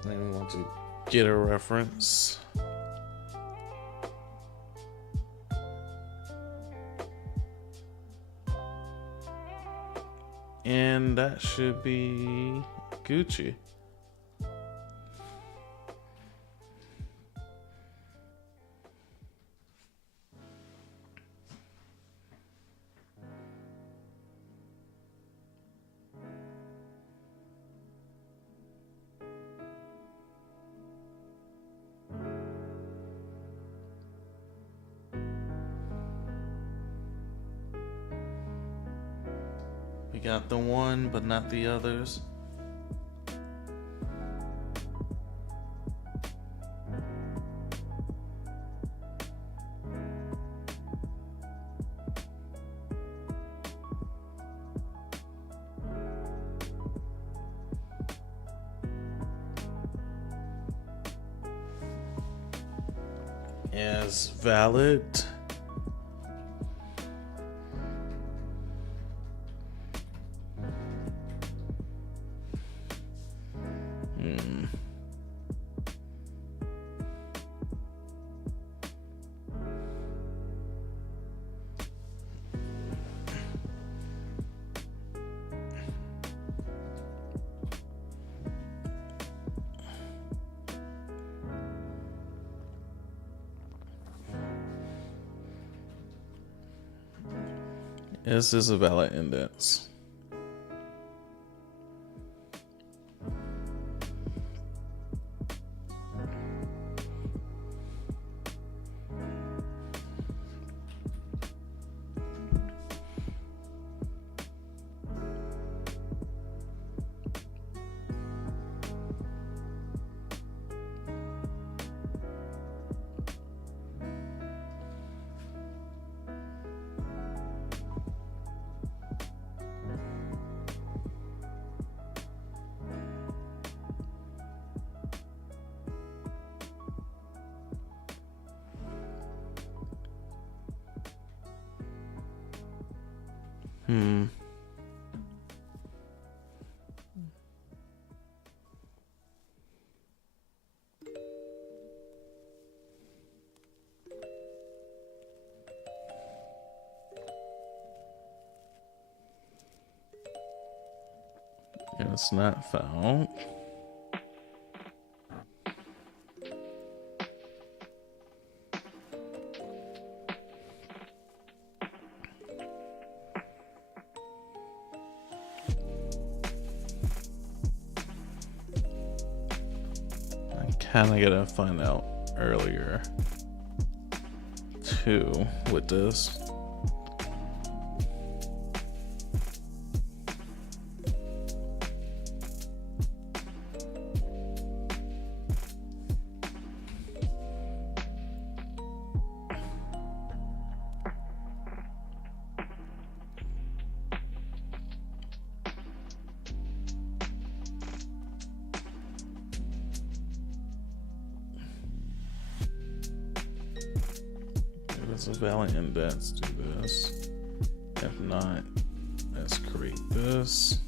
Then we want to get a reference. And that should be Gucci. We got the one, but not the others. As valid. Is this a valid index? It's not found. I kind of gotta find out earlier too with this. Is a valid index? Do this. If not, let's create this.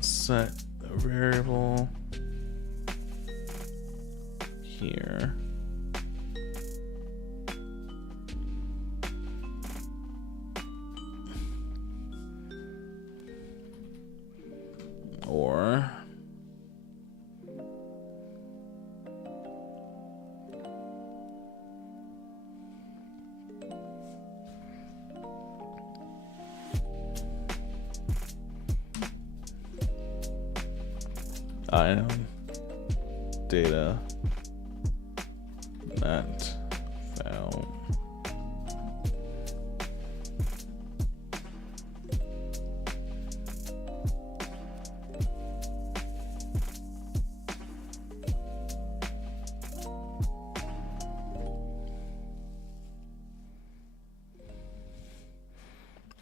Set a variable here. Or item data not found.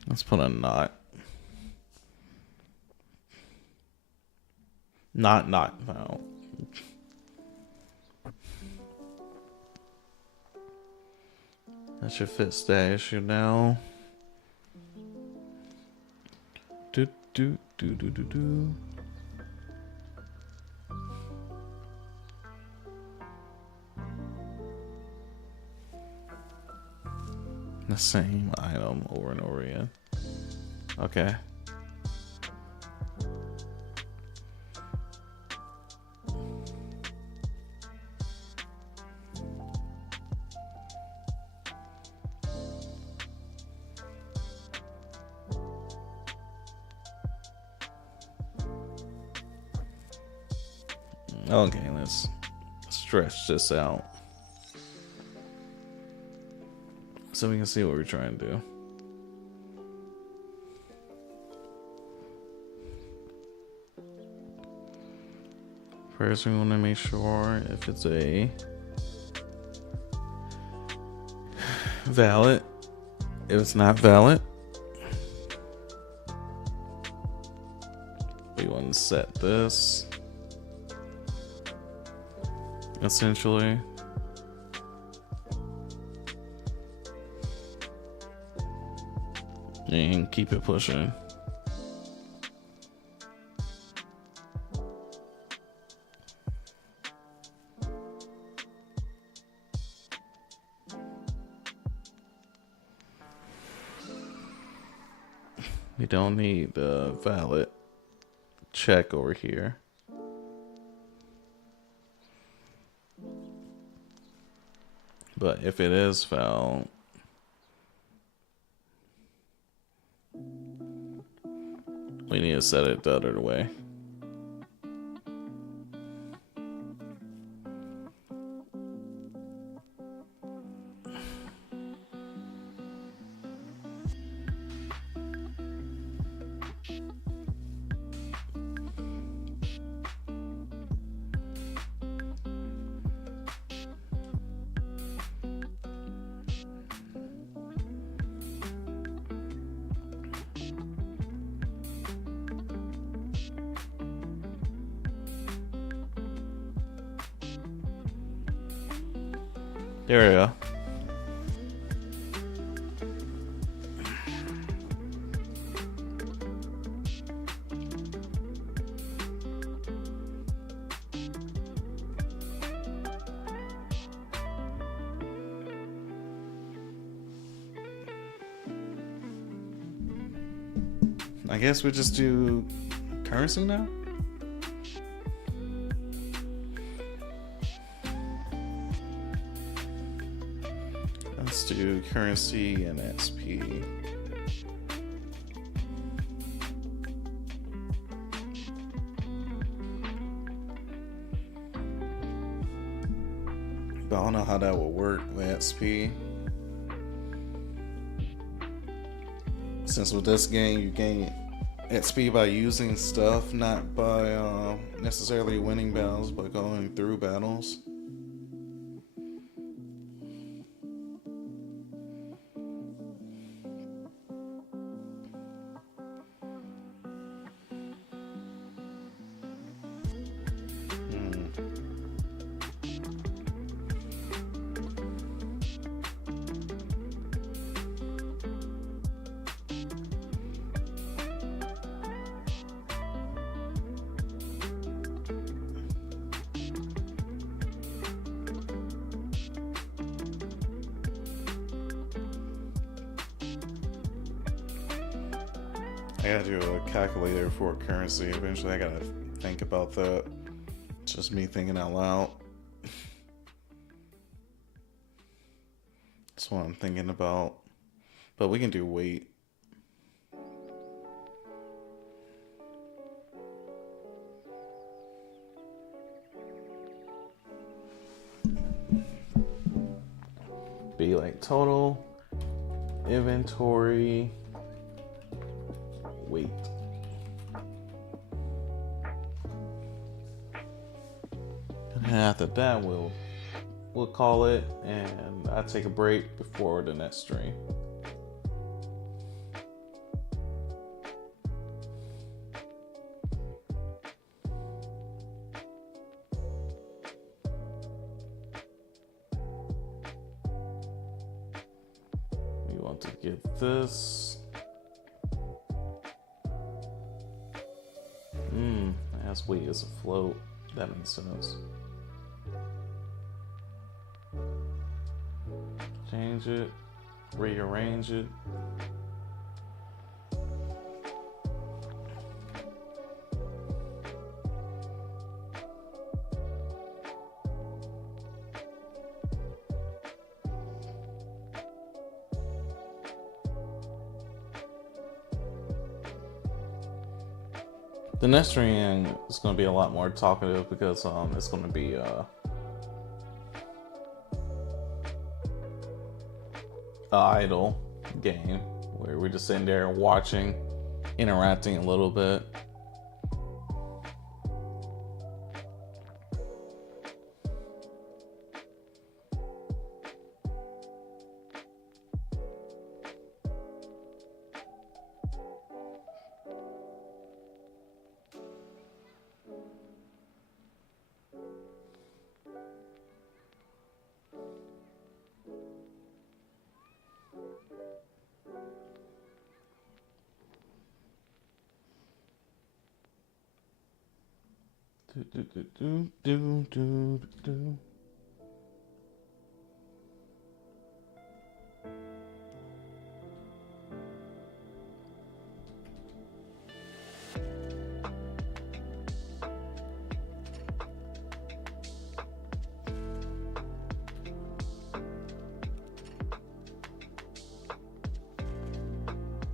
Let's put a not found. That should fix that issue now. Do do do do do do. The same item over and over again. Okay. Okay, let's stretch this out so we can see what we're trying to do. First, we want to make sure if it's a valid. If it's not valid, we want to set this. Essentially, and keep it pushing. We don't need the valid check over here. But if it is found, we need to set it the other way. There we go. I guess we just do currency now. Let's do currency and XP. But I don't know how that will work with XP. Since with this game you gain XP by using stuff, not by necessarily winning battles, but going through battles. I gotta do a calculator for currency. Eventually, I gotta think about that. It's just me thinking out loud. That's what I'm thinking about. But we can do weight. Be like total inventory weight. And after that, we'll call it, and I take a break before the next stream. We want to get this. As weight as a float. That makes sense. Change it, rearrange it. The next stream is going to be a lot more talkative because it's going to be a idle game where we're just sitting there watching, interacting a little bit.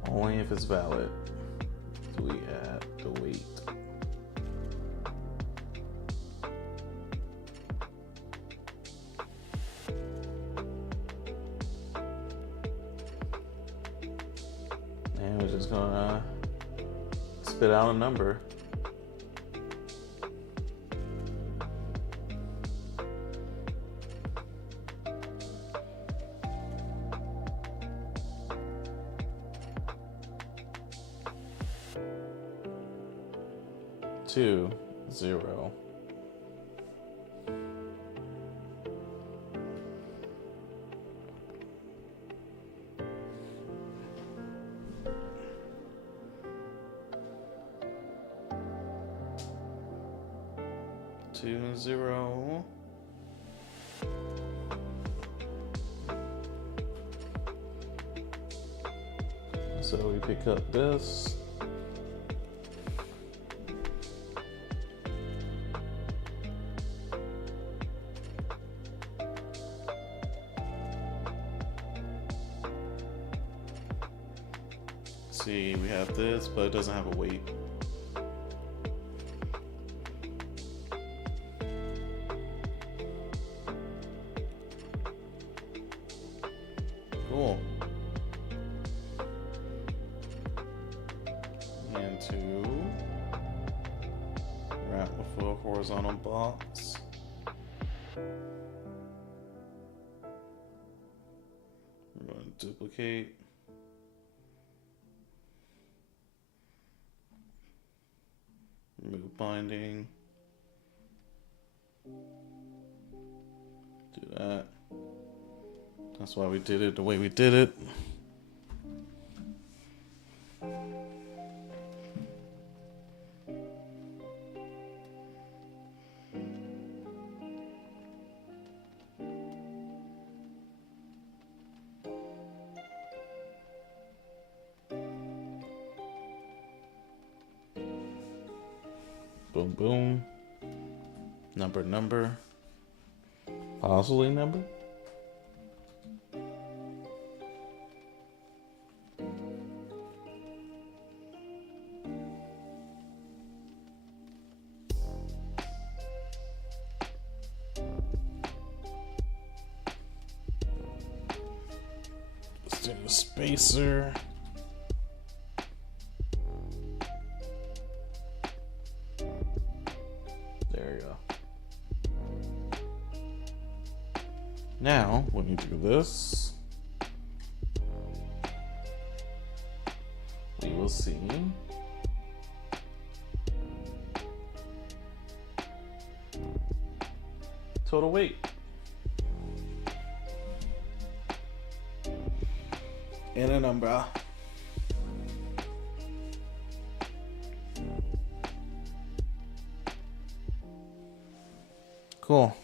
Only if it's valid do we add the weight. And we're just gonna spit out a number. Two, 0. Two, 0. So we pick up this. See, we have this, but it doesn't have a weight. Cool. And to wrap with a horizontal box. We're going to duplicate. Remove binding. Do that. That's why we did it the way we did it. Boom, boom. Number. Possibly number. Let's do the spacer. There you go. Now, when you do this, we will see total weight. And a number. Cool.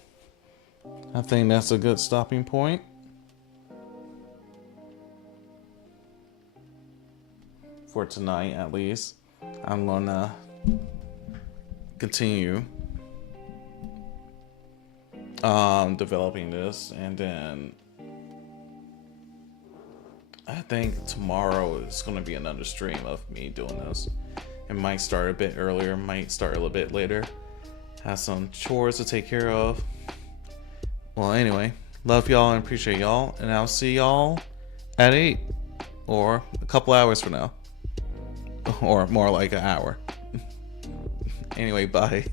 I think that's a good stopping point. For tonight, at least. I'm gonna continue developing this, and then I think tomorrow is gonna be another stream of me doing this. It might start a bit earlier, might start a little bit later. Have some chores to take care of. Well, anyway, love y'all and appreciate y'all, and I'll see y'all at 8 or a couple hours from now, or more like an hour. Anyway, bye.